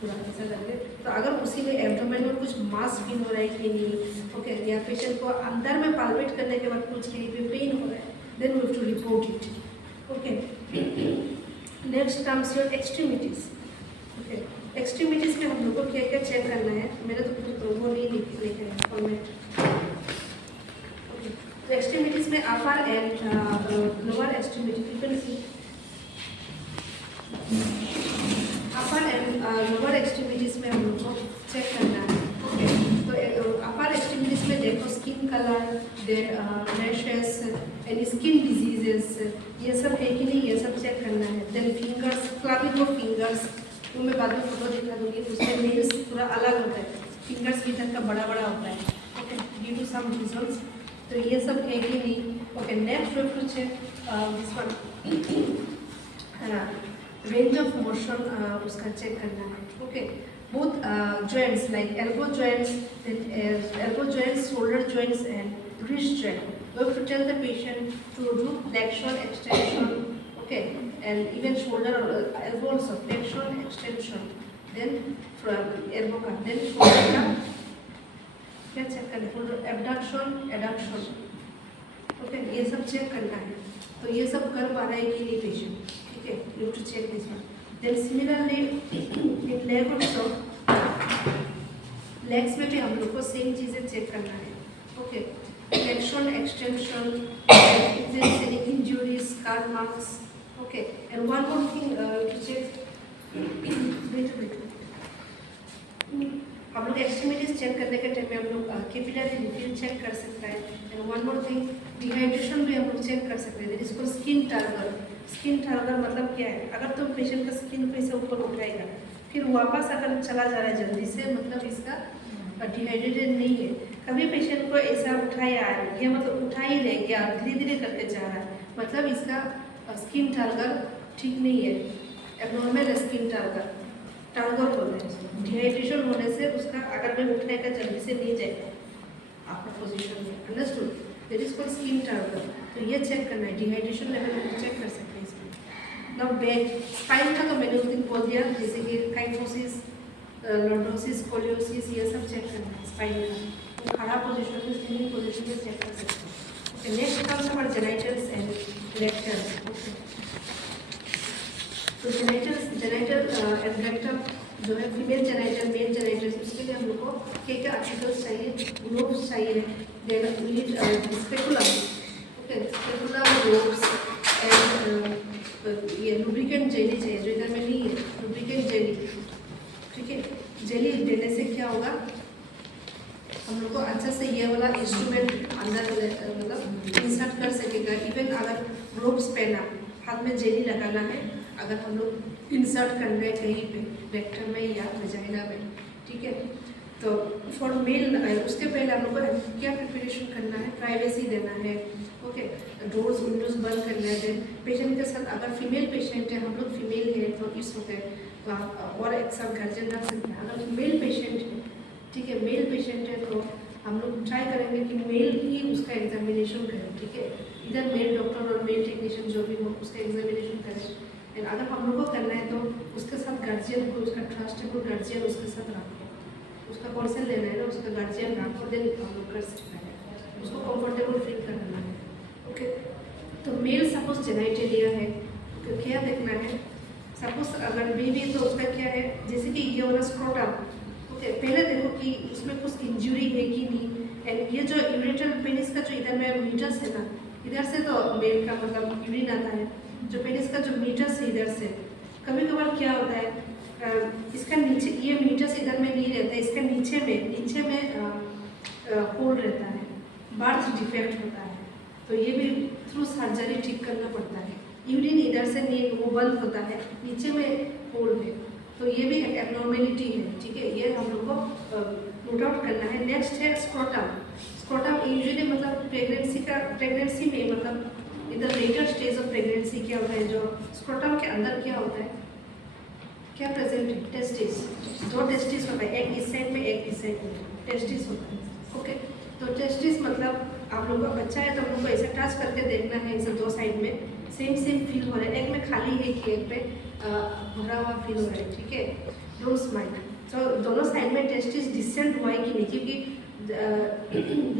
पूरा ऐसा करके। तो अगर उसी में एब्डोमेन में कुछ मास फील हो रहा है कि नहीं, ओके, या पेशेंट को अंदर में पल्पेट करने के बाद कुछ कहीं पे पेन हो रहा है, then we have to report it. Okay, next comes your extremities. Okay, extremities में हम लोग को क्या क्या चेक करना है? मेरे तो कुछ वो नहीं लिखे हैं फॉर्मेट। तो एक्सट्रीमिटीज में upper and lower extremity, frequency upper and lower extremities में हम लोग को चेक करना है। ओके, तो अपर एक्सट्रीमिटीज में देखो skin colour, then rashes and skin diseases, ये सब है कि नहीं, ये सब चेक करना है। Then fingers, clubbing of fingers, वो मैं बाद में फोटो दिखा दूँगी, उसमें नेल्स पूरा अलग होता है, फिंगर्स भी इधर का बड़ा बड़ा होता है। Okay, due to some reasons, तो ये सब है कि नहीं। Okay, next we have to check this one, range of motion, उसका चेक करना है। Okay, both joints like elbow joints, shoulder joints and wrist joint. We have to tell the patient to do flexion, extension, okay, and even shoulder or elbow also, flexion, extension, then from elbow cut, then shoulder cut, क्या check करना है? shoulder abduction, adduction, okay, ये सब check करना है। तो ये सब कर पा रहा है कि नहीं पेशेंट, ठीक है, you have to check this one. Then similarly in leg also, legs में भी हम लोग को सेम चीज़ें चेक करना है। Okay, flexion, extension, if there is any injuries, scar marks, okay, and one more thing to check, हम लोग एक्सट्रीमिटीज चेक करने के टाइम में हम लोग कैपिलरी रिफिल चेक कर सकते हैं। And one more thing, dehydration भी हम लोग चेक कर सकते हैं। इसको स्किन टर्गर, स्किन टर्गर मतलब क्या है? अगर तुम पेशेंट का स्किन पे से ऊपर उठाएगा फिर वापस अगर चला जा रहा है जल्दी से, मतलब इसका डिहाइड्रेटेड नहीं है। कभी पेशेंट को ऐसा उठाया है, ये मतलब उठा ही रह गया, धीरे धीरे करके जा रहा है, मतलब इसका स्किन टर्गर ठीक नहीं है, एबनॉर्मल स्किन टर्गर बोलते हैं। डिहाइड्रेशन होने से उसका अगर मैं उठने का जल्दी से नहीं जाएगा आपका पोजीशन में, understood? That is called skin turgor. तो ये चेक करना है, डिहाइड्रेशन लेवल हम चेक कर सकते हैं इसमें। नाउ बैक स्पाइन का तो मैंने उस दिन बोल दिया, जैसे कि काइफोसिस, लॉर्डोसिस, स्कोलियोसिस, ये सब चेक करना है स्पाइन का। तो खड़ा पोजीशन में, स्टैंडिंग पोजीशन में चेक कर सकते हैं। Okay, next comes about genitals and rectum. Okay, तो जेनिटल एंड रेक्टम जो है, फीमेल जेनिटल, मेल जेनिटल, उसके लिए हम लोग को क्या आर्टिकल्स चाहिए? ग्लोव्स चाहिए, then need speculum, okay, speculum, gloves and ये लुब्रिकेंट जेली चाहिए, जो इधर में नहीं है, लुब्रिकेंट जेली, ठीक है। जेली देने से क्या होगा? हम लोग को अच्छे से ये वाला इंस्ट्रूमेंट अंदर मतलब इंसर्ट कर सकेगा। इवन अगर ग्लोव्स पहना, हाथ में जेली लगाना है, अगर हम लोग इंसर्ट करना है कहीं पे रेक्टम में या वजाइना में, ठीक है। तो फॉर मेल उसके पहले हम लोग को क्या प्रिपरेशन करना है, प्राइवेसी देना है, ओके, डोर्स विंडोज बंद करना है। देन पेशेंट के साथ अगर फीमेल पेशेंट है, हम लोग फीमेल है तो इस वक्त तो आप और एक साथ गार्जियन रख सकते हैं। अगर मेल पेशेंट है, ठीक है, मेल पेशेंट है तो हम लोग ट्राई करेंगे कि मेल ही उसका एग्जामिनेशन करें, ठीक है। इधर मेल डॉक्टर और मेल टेक्नीशियन जो भी हो उसका एग्जामिनेशन करें। एंड अगर हम लोग को करना है तो उसके साथ गार्जियन को, उसका ट्रस्टेबल गार्जियन उसके साथ रखो, उसका कॉन्सेंट लेना है ना, उसका गार्जियन रखो, देन हम लोग कर सकते हैं, उसको कंफर्टेबल फील कराना है, ओके। तो मेल सपोज जेनाइटेलिया है तो क्या देखना है, सपोज अगर बेबी तो उसका क्या है, जैसे कि ये वाला स्क्रोटम, ओके, पहले देखो कि उसमें कुछ इंजरी है कि नहीं। एंड ये जो यूरेटर पेनिस का जो इधर में मीटर्स है ना, इधर से तो मेल का मतलब यूरिन आता है, जो पेनिस का जो मीटर्स है इधर से, कभी कभार क्या होता है इसका नीचे ये मीटर्स इधर में नहीं रहता है, इसका नीचे में होल रहता है, बर्थ डिफेक्ट होता है, तो ये भी थ्रू सर्जरी ठीक करना पड़ता है। यूरिन इधर से नहीं वो बंद होता है, नीचे में होल है, तो ये भी एक एबनॉर्मेलिटी है, ठीक है। ये हम लोग को नोट आउट करना है। नेक्स्ट है स्क्रोटम। स्क्रोटम यूजुअली मतलब प्रेगनेंसी में मतलब इधर लेटर स्टेज ऑफ प्रेगनेंसी क्या होता है, जो स्क्रोटम के अंदर क्या होता है, क्या प्रेजेंट है, टेस्टिस, 2 टेस्टिस होता है, एक इस साइड में एक इस साइड में टेस्टिस होता है, ओके। तो टेस्टिस मतलब आप लोगों का बच्चा है तो हम लोग को ऐसे टच करके देखना है, इसे 2 साइड में सेम फील हो रहा है, एक में खाली है कि एक पे भरा हुआ फील हो रहा है, ठीक है। Don't smile. तो दोनों साइड में टेस्टिस डिसेंट हुआ है कि नहीं, क्योंकि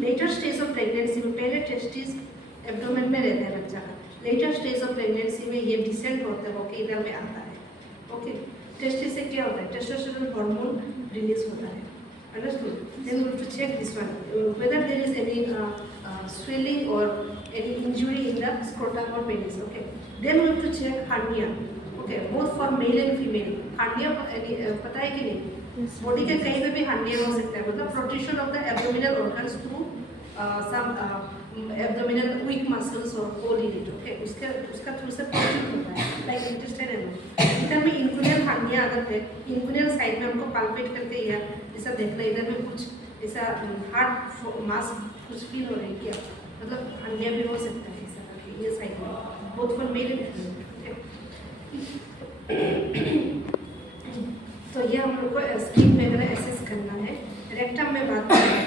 लेटर स्टेज ऑफ प्रेगनेंसी में पहले टेस्टिस एब्डोमेन में रहता है बच्चा का, लेटर स्टेज ऑफ प्रेगनेंसी में ये डिसेंट होता है, ओके, इधर में आता है, ओके। टेस्टिस से क्या होता है, टेस्टोस्टेरोन हार्मोन रिलीज होता है, understood. Then we have to check this one whether there is any swelling or any injury in the scrotum or penis, okay. Then we have to check hernia, okay, both for male and female. hernia पता है कि नहीं, body के कहीं पे भी hernia हो सकता है, मतलब protrusion of the abdominal organs through some abdominal weak muscles or कोलिनेट, okay, उसका थ्रू से protrude होता है, like intestine and इधर में इंक्यूरियल hernia अगर है, इंक्यूरियल साइड में हमको palpate करके या ऐसा देखना, इधर में कुछ ऐसा हार्ट मास कुछ फील हो रहा है क्या, मतलब hernia भी हो सकता है ऐसा करके, ये साइड में both for male and female, तो ये हम लोग को स्किन वगैरह एसेस करना है। रेक्टम में बात करें,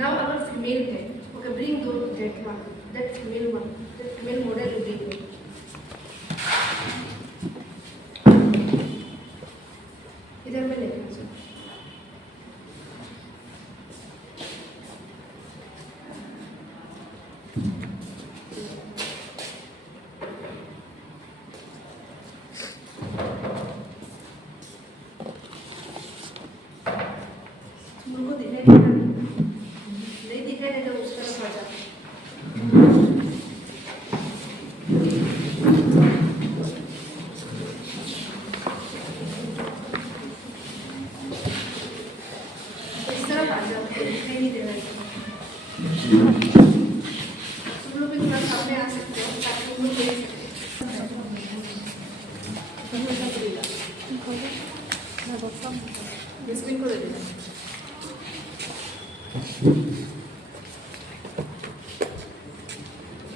नाउ अगर फीमेल है, ओके, ब्रिंग दो that female model will be इधर में लेकर चलो। तुमको दिखाई देगा नहीं दिखाई देगा उस तरफ आ जाओ। इस तरफ आ जाओ, दिखाई नहीं दे रहा है। तुम लोग भी थोड़ा सामने आ सकते हो ताकि तुम लोग देख सकें। इसमें को दे देना।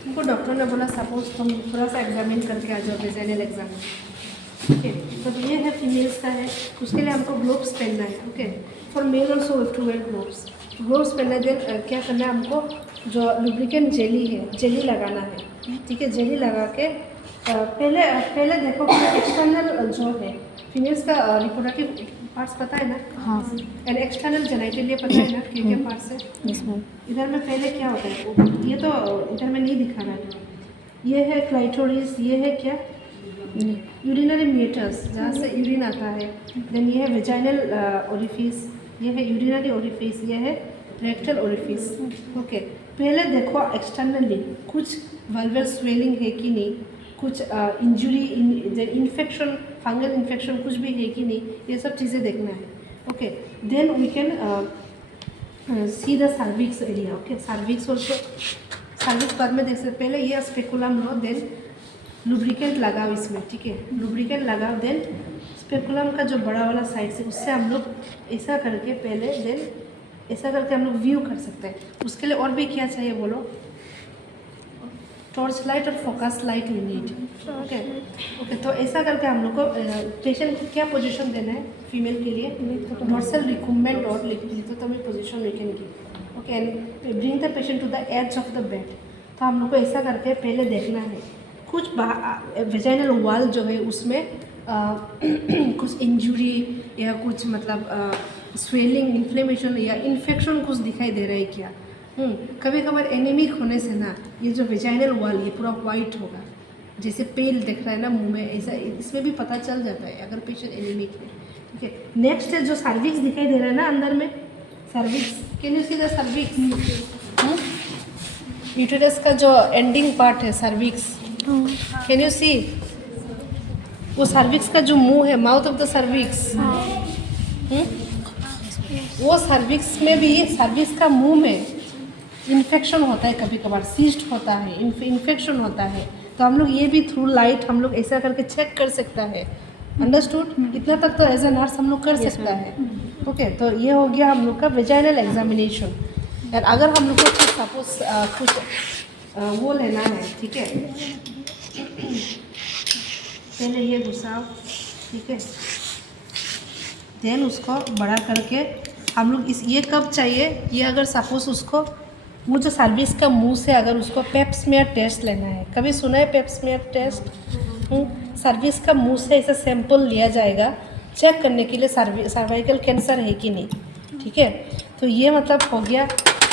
तुमको डॉक्टर ने बोला सपोज तुम थोड़ा सा एग्जामिन करके आ जाओ, वेजाइनल एग्जाम, ओके। तो ये है फीमेल्स का है, उसके लिए हमको ग्लोव्स पहनना है, okay. For male also to wear gloves पहनना है। देन क्या करना है हमको, जो लुब्रिकेंट जेली है, जेली लगाना है, ठीक है। जेली लगा के पहले देखो कि एक्सटर्नल जो है फीमेल्स का रिप्रोडक्टिव पार्ट्स पता है ना, हाँ, एंड एक्सटर्नल जेनाइटलिया पता है ना, क्या पार्ट्स है इसमें इधर में पहले क्या होता है, ये तो इधर में नहीं दिखा रहा है, ये है क्लाइटोरिस, ये है क्या यूरिनरी मीटर्स जहाँ से यूरिन आता है। देन ये है वेजाइनल ओरिफिस, ये है यूरिनरी ओरिफिस, ये है रेक्टल ओरिफिस, ओके। पहले देखो एक्सटर्नली कुछ वल्वल स्वेलिंग है कि नहीं, कुछ इंजुरी इन्फेक्शन, फंगल इन्फेक्शन कुछ भी है कि नहीं, ये सब चीज़ें देखना है, okay. Then we can see the cervix area. Okay, cervix also, cervix बाद में देख सकते. पहले ये स्पेकुलम लो, देन लुब्रिकेंट लगाओ इसमें. ठीक है, लुब्रिकेंट लगाओ, देन स्पेकुलम का जो बड़ा वाला साइड से उससे हम लोग ऐसा करके पहले, देन ऐसा करके हम लोग व्यू कर सकते हैं. उसके लिए और भी क्या चाहिए बोलो? टॉर्च लाइट और focus light we need. Okay okay, तो ऐसा करके हम लोग को पेशेंट को क्या पोजीशन देना है फीमेल के लिए? डोर्सल रिकम्बेंट और lithotomy position we can give. Okay, and bring the patient to the edge of the bed. तो हम लोग को ऐसा करके पहले देखना है कुछ वेजाइनल वॉल जो है उसमें कुछ इंजुरी या कुछ मतलब स्वेलिंग, इन्फ्लेमेशन या इन्फेक्शन कुछ दिखाई दे रहा है क्या? कभी कभार एनीमिक होने से ना ये जो वेजाइनल वॉल ये पूरा वाइट होगा, जैसे पेल दिख रहा है ना मुंह में, ऐसा इसमें भी पता चल जाता है अगर पेशेंट एनीमिक है. ठीक है, नेक्स्ट है जो सर्विक्स दिखाई दे रहा है ना अंदर में, cervix. Can you C the cervix? Uterus का जो एंडिंग पार्ट है सर्विक्स, कैन यू सी? वो सर्विक्स का जो मुंह है, माउथ ऑफ द सर्विक्स, वो सर्विक्स में भी, सर्विक्स का मुंह में इन्फेक्शन होता है, कभी कभार सीस्ट होता है, इन्फेक्शन होता है. तो हम लोग ये भी थ्रू लाइट हम लोग ऐसा करके चेक कर सकता है. अंडरस्टूड? इतना तक तो एज ए नर्स हम लोग कर सकता है. ओके, तो ये हो गया हम लोग का वेजाइनल एग्जामिनेशन. और अगर हम लोग को सपोज कुछ वो लेना है, ठीक है, पहले ये घुसाओ. ठीक है, देन उसको बड़ा करके हम लोग ये कब चाहिए? ये अगर सपोज उसको वो जो सर्विस का मुंह से अगर उसको पेप्समेयर टेस्ट लेना है, कभी सुना है पेप्समेयर टेस्ट? सर्विस का मुंह से ऐसा सैंपल लिया जाएगा चेक करने के लिए सर्वाइकल कैंसर है कि नहीं. ठीक है, तो ये मतलब हो गया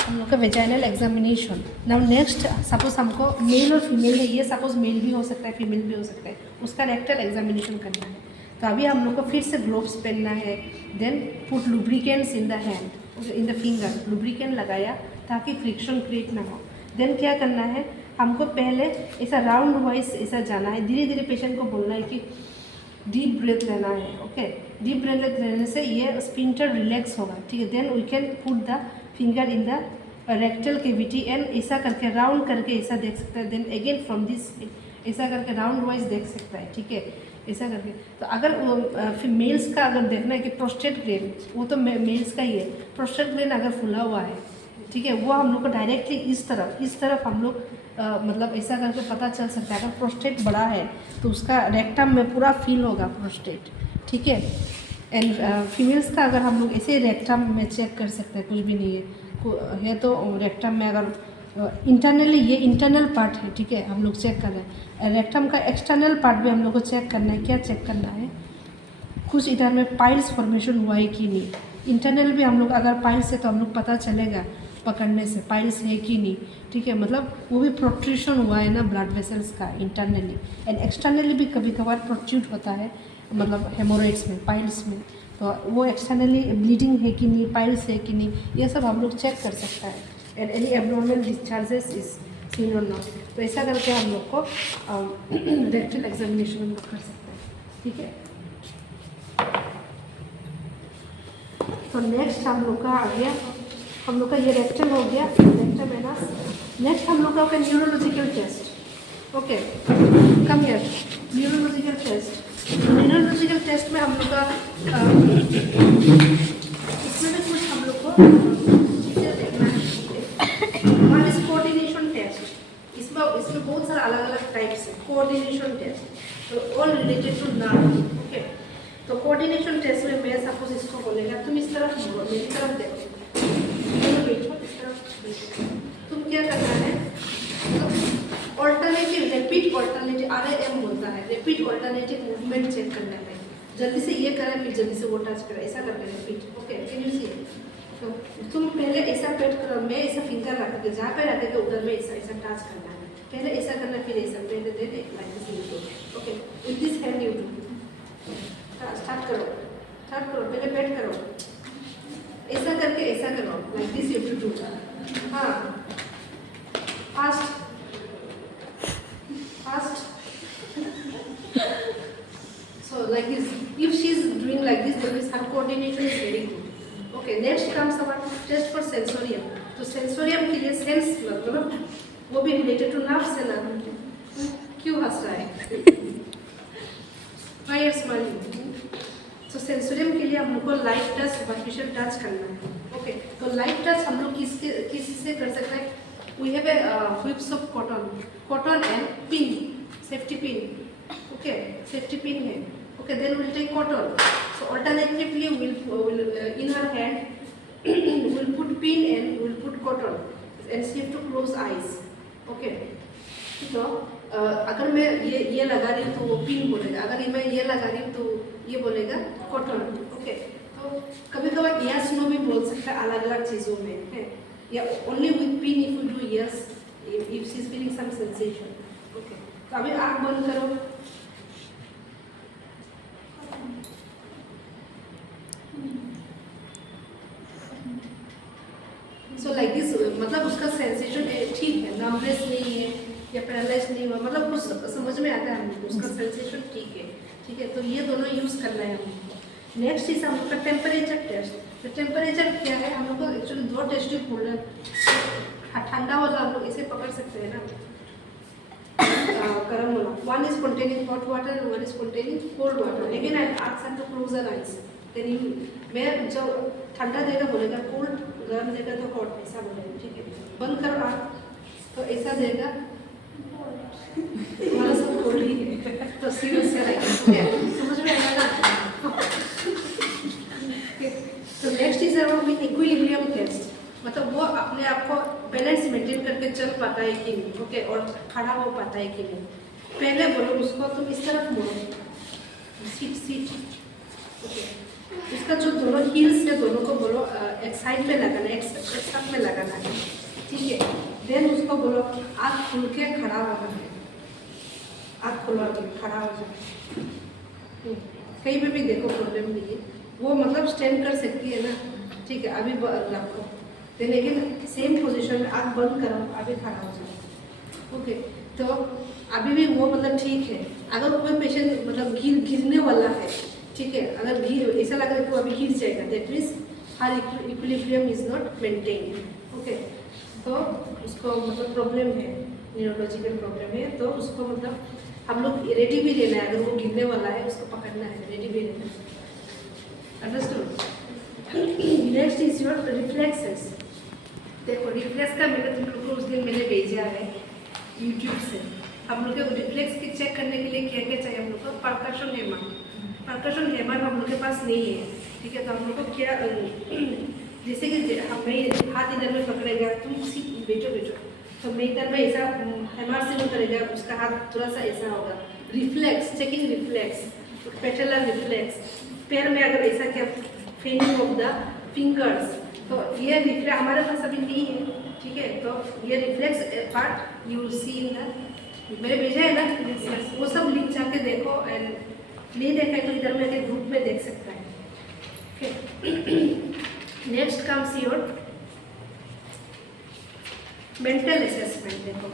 हम लोग का vaginal examination. Now next, suppose हमको मेल और फीमेल है, ये सपोज मेल भी हो सकता है फीमेल भी हो सकता है, उसका रेक्टल एग्जामिनेशन करना है. तो अभी हम लोग को फिर से ग्लोव्स पहनना है. Then put lubricants in the hand, in the finger. Lubricant लगाया ताकि फ्रिक्शन क्रिएट ना हो. देन क्या करना है हमको? पहले ऐसा राउंड वाइज ऐसा जाना है, धीरे धीरे पेशेंट को बोलना है कि डीप ब्रेथ लेना है. ओके, डीप ब्रेथ लेने से ये स्पिंटर रिलैक्स होगा. ठीक है, then we can put the finger in the rectal cavity and ऐसा करके राउंड करके ऐसा देख सकता है. देन अगेन फ्रॉम दिस ऐसा करके राउंड वाइज देख सकता है. ठीक है, ऐसा करके. तो अगर फिर मेल्स का अगर देखना है कि प्रोस्टेट ग्लैंड, वो तो मेल्स का ही है, प्रोस्टेट ग्लैंड अगर फुला हुआ है, ठीक है, वो हम लोग को डायरेक्टली इस तरफ हम लोग मतलब ऐसा करके पता चल सकता है. अगर प्रोस्टेट बड़ा है तो उसका रेक्टम में पूरा फील होगा प्रोस्टेट. ठीक है, एंड फीमेल्स का अगर हम लोग ऐसे रेक्टम में चेक कर सकते हैं, कुछ भी नहीं है तो रेक्टम में अगर इंटरनली, ये इंटरनल पार्ट है. ठीक है, हम लोग चेक कर रहे हैं. रेक्टम का एक्सटर्नल पार्ट भी हम लोग को चेक करना है. क्या चेक करना है? कुछ इधर में पाइल्स फॉर्मेशन हुआ है कि नहीं. इंटरनल भी हम लोग अगर पाइल्स है तो हम लोग पता चलेगा पकड़ने से पाइल्स है कि नहीं. ठीक है, मतलब वो भी प्रोट्रूशन हुआ है ना ब्लड वेसल्स का इंटरनली. एंड एक्सटर्नली भी कभी कभार प्रोट्रूड होता है, मतलब हेमोरॉइड्स में, पाइल्स में. तो वो एक्सटर्नली ब्लीडिंग है कि नहीं, पाइल्स है कि नहीं, ये सब हम लोग चेक कर सकता है. And any abnormal discharges is seen और नॉट. तो ऐसा करके हम लोग को रेक्टल एग्जामिनेशन हम लोग कर सकते हैं. ठीक है, तो नेक्स्ट हम लोग का आ गया, हम लोग का ये रेक्टम हो गया, रेक्टम है ना. नेक्स्ट हम लोग का होगा neurological test. Okay, come here. Neurological test. Neurological test में हम लोग का इसमें भी कुछ हम लोग को चीज़ें देखना है. One is coordination test. इसमें बहुत सारा अलग अलग टाइप्स है. कोऑर्डिनेशन टेस्ट, तो all related to nerve. Okay, तो कोऑर्डिनेशन टेस्ट में मैं सपोज इसको बोलेगा तुम इस तरफ बोलो, मेरी तरफ देखो, बैठो इस तरफ. तुम क्या करना है? तो ऑल्टरनेटिव, रैपिड ऑल्टरनेटिव, RAM बोलता है, रैपिड ऑल्टरनेटिव मूवमेंट चेक करना है. जल्दी से ये करें फिर जल्दी से वो टच करें, ऐसा करके रैपिड. ओके, कैन यू सी? तो तुम पहले ऐसा पेट करो, मैं ऐसा फिंगर रख के जहाँ पे रखेगा उधर में ऐसा ऐसा टच करना है. पहले ऐसा करना, फिर ऐसा, पहले दे दे like this. Okay, with this hand you do. Start करो, पहले पेट करो, ऐसा करके ऐसा करो, like this you to do. हाँ, fast. So like this, if she is doing like this, then her coordination is very good. Okay, next comes our test for sensorium. तो सेंसोरियम के लिए सेंस मतलब वो भी रिलेटेड टू नर्व्स है ना। क्यों हंस रहा है? Why are you smiling? तो सेंसोरियम के लिए हम लोग को लाइट टच, सुपरफिशियल टच करना है। ओके, तो लाइट टच हम लोग किससे कर सकते हैं? We have a whips of cotton and pin, safety pin. Okay, safety pin है। Okay, then we'll take cotton. So alternatively we'll in her hand we'll put pin and we'll put cotton and she have to close eyes. Okay, तो अगर मैं ये लगा रही हूँ तो वो पिन बोलेगा, अगर मैं ये लगा रही हूँ तो ये बोलेगा कॉटन। ओके, तो कभी कभार यस नो भी बोल सकता है अलग अलग चीज़ों में है, या only with pin if you do yes if she is feeling some sensation. Okay, तो अभी आँख बंद करो। सो लाइक दिस, मतलब उसका सेंसेशन ठीक है, नर्वस नहीं है या पैरालाइज नहीं हुआ, मतलब कुछ समझ में आता है हमको, उसका सेंसेशन ठीक है। ठीक है, तो ये दोनों यूज़ करना है हमको। नेक्स्ट चीज़ हम लोग का टेम्परेचर टेस्ट। तो टेम्परेचर क्या है, हम लोग को एक्चुअली 2 टेस्ट होल्ड है। ठंडा वाला हम लोग इसे पकड़ सकते हैं ना, गर्म वाला। One is containing hot water and one is containing cold water. Again I ask them to close their eyes. Then you, मैं जब ठंडा देगा बोलेगा कोल्ड, गर्म देगा तो हॉट, ऐसा बोलेगा। ठीक है, बंद करो आँख, तो ऐसा देगा हमारा सब कोल्ड ही है, तो सीरियस से समझ में आएगा ना। तो next is about equilibrium test, मतलब वो अपने आप को बैलेंस मेंटेन करके चल पाता है कि नहीं। ओके, और खड़ा हो पाता है कि नहीं। पहले बोलो उसको तुम इस तरफ मोड़ो, सीट। ओके, उसका जो दोनों हील्स है दोनों को बोलो एक साइड में लगाना है, एक साथ में लगाना है। ठीक है, देन उसको बोलो आँख खुल के खड़ा होना है, आँख खुलवा के खड़ा हो जाए। कहीं पे भी देखो प्रॉब्लम नहीं है, वो मतलब स्टैंड कर सकती है ना। ठीक है, अभी रखो, लेकिन सेम पोजीशन में आँख बंद करो, अभी खड़ा हो जाओ। ओके, तो अभी भी वो मतलब ठीक है। अगर कोई पेशेंट मतलब गिरने वाला है, ठीक है, अगर ऐसा लग रहा है कि वो अभी गिर जाएगा, that means her equilibrium is not maintain. Okay, तो उसको मतलब प्रॉब्लम है, न्यूरोलॉजिकल प्रॉब्लम है, तो उसको मतलब हम लोग रेडी भी लेना है। अगर वो गिरने वाला है उसको पकड़ना है, रेडी भी लेना है। Understood? Next is your reflexes. देखो रिफ्लेक्स का मैंने तुम लोग को उस दिन मैंने भेजा है यूट्यूब से। हम लोग को रिफ्लेक्स की चेक करने के लिए क्या क्या चाहिए हम लोग को? Percussion hammer. परकशन हैमर हम लोग के पास नहीं है। ठीक है, तो हम लोग को क्या, जैसे कि हमें हाथ इधर में पकड़ेगा, तुम बैठो, तो मैं इधर में ऐसा हैमर से वो करेगा, उसका हाथ थोड़ा सा ऐसा होगा। Reflex, checking reflex, patellar reflex. पैर में अगर ऐसा क्या, फेनिंग ऑफ द फिंगर्स, तो ये रिफ्लेक्स हमारे पास अभी नहीं है। ठीक है, तो ये reflex part you see in the, मेरे भेजा है ना, वो सब लिंक जाके देखो, एंड नहीं देखा है तो इधर में ग्रुप में देख सकता है। Next comes your mental assessment. देखो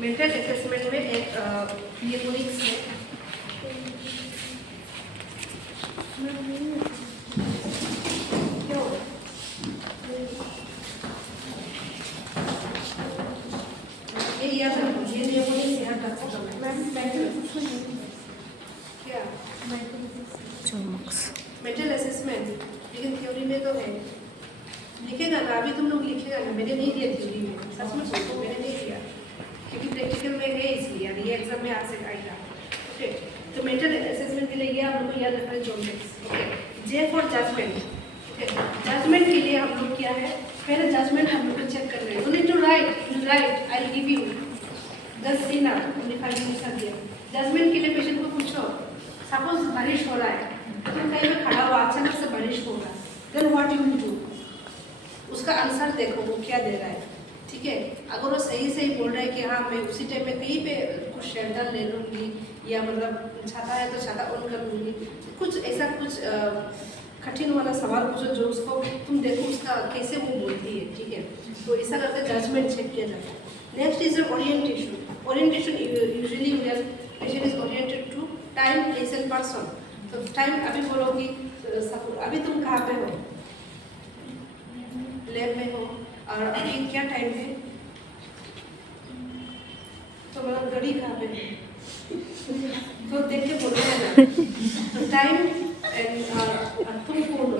मेंटल असेसमेंट में एक निमोनिक्स है, क्यों ये याद रखो, ये निमोनिक्स याद रखो। क्या मेंटल असेसमेंट, लेकिन थ्योरी में तो है, लिखेगा ना, अभी तुम लोग लिखेगा ना, मैंने नहीं दिया थ्योरी में, सच में बोलो मैंने नहीं दिया, क्योंकि प्रैक्टिकल में है, इसलिए अभी ये एग्जाम में आ सकता है। ओके, तो मेंटल असेसमेंट के लिए ये आप लोग को याद रखना है जॉमेट्स। Okay, J for judgement. Okay, judgement के लिए हम लोग क्या है, पहले जजमेंट हम लोग को चेक कर रहे हैं। You need to write I give you 10 दिन आप 5 मिनट दिया। जजमेंट के लिए पेशेंट को पूछो, सपोज बारिश हो रहा है, तो तुम कहीं पे खड़ा हुआ, अचानक से बारिश होगा, देन व्हाट यू डू, उसका आंसर देखो वो क्या दे रहा है। ठीक है, अगर वो सही बोल रहा है कि हाँ मैं उसी टाइम में कहीं पे कुछ शेल्टर ले लूँगी, या मतलब छाता है तो छाता ऑन कर लूँगी, कुछ ऐसा कुछ कठिन वाला सवाल पूछो जो उसको तुम देखो उसका कैसे वो बोलती है। ठीक है, तो ऐसा करके जजमेंट चेक किया जाता है। Next is orientation. Orientation usually where patient is oriented to time, place and person. तो टाइम अभी बोलोगी, अभी तुम कहाँ पे हो, और अभी क्या टाइम है, तो मतलब घड़ी कहाँ पे है? तो देख के बोलना है तो टाइम एंड तुम कौन हो,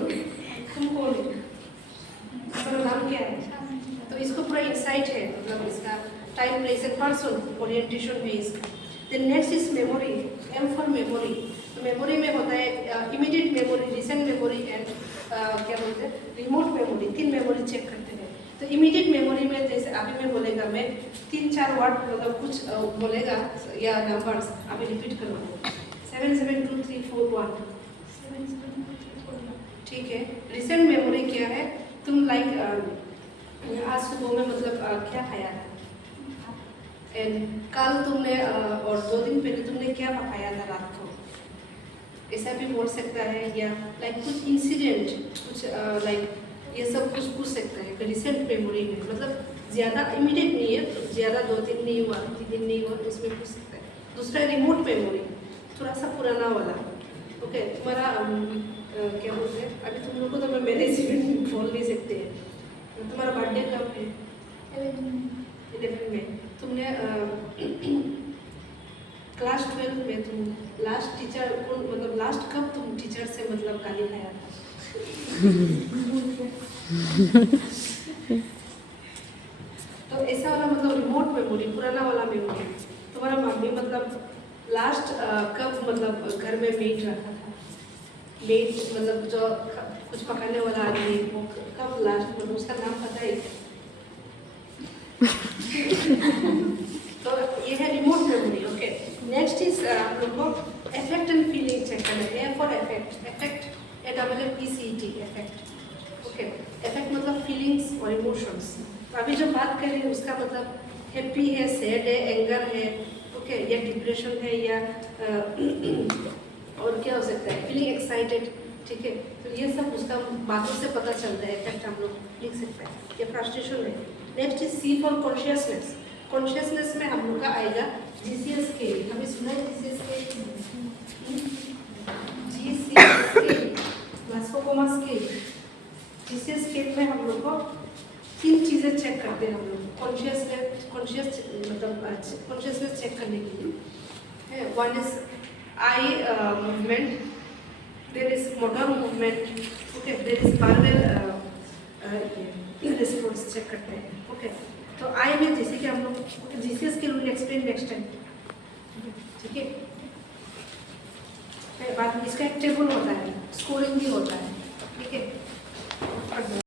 तुम्हारा नाम क्या है? तो इसको पूरा इंसाइट है, मतलब इसका time place and person orientation है इसका। Then next is memory, M for memory. तो मेमोरी में होता है immediate memory, recent memory and क्या बोलते हैं रिमोट मेमोरी। 3 मेमोरी चेक करते हैं। तो इमीडिएट मेमोरी में जैसे अभी मैं बोलेगा, मैं 3-4 वर्ड मतलब कुछ बोलेगा या नंबर्स अभी रिपीट करूँगा 77234 ठीक है। रिसेंट मेमोरी क्या है, तुम लाइक आज सुबह में मतलब क्या खाया था, एंड कल तुमने और 2 दिन पहले तुमने क्या पकाया था रात को, ऐसा भी बोल सकता है। या लाइक कुछ इंसिडेंट, कुछ लाइक ये सब कुछ पूछ सकता है। रिसेंट मेमोरी में मतलब ज़्यादा इमीडिएट नहीं है, तो ज़्यादा 2 दिन नहीं हुआ, 3 दिन नहीं हुआ, उसमें पूछ सकता है। दूसरा रिमोट मेमोरी, थोड़ा सा पुराना वाला। ओके, तुम्हारा क्या बोलते हैं, अभी तुम लोगों को तो मैं मेरे से बोल नहीं सकते हैं। तुम्हारा बर्थडे कब है? 11 में। तुमने क्लास 12 में तुम लास्ट टीचर कौन, मतलब लास्ट कब तुम टीचर से मतलब गाली खाया था? तो ऐसा वाला मतलब रिमोट मेमोरी, पुराना वाला मेमोरी। तुम्हारा मम्मी मतलब लास्ट कब मतलब घर में मेड रखा था, मेड मतलब जो कुछ पकाने वाला आदमी, वो कब लास्ट, मतलब उसका नाम पता है? तो ये है remote memory. Okay, next is हम लोग को इफेक्ट एंड फीलिंग चेक करना है। A for effect, effect EFFECT effect. Okay, effect मतलब फीलिंग्स और इमोशंस। तो अभी जो बात कर रहे हैं उसका मतलब हैप्पी है, सैड है, एंगर है, ओके, या डिप्रेशन है, या और क्या हो सकता है, फीलिंग एक्साइटेड, ठीक है। तो ये सब उसका बातों से पता चलता है, इफेक्ट हम लोग लिख सकते हैं। ये फ्रस्ट्रेशन है। Next is C for consciousness. Consciousness में हम लोग का आएगा GCS स्केल। हमें सुना है GCS scale, GCS scale, Glasgow coma scale. GCS scale में हम लोग को 3 चीज़ें चेक करते हैं हम लोग कॉन्शियसनेस मतलब कॉन्शियसनेस चेक करने के लिए। One is eye movement, there is motor movement, okay, there is verbal response check करते हैं। ओके, तो आई में जैसे कि हम लोग GCS scale will explain next time, ठीक है। बाद में इसका एक टेबल होता है, स्कोरिंग भी होता है, ठीक है।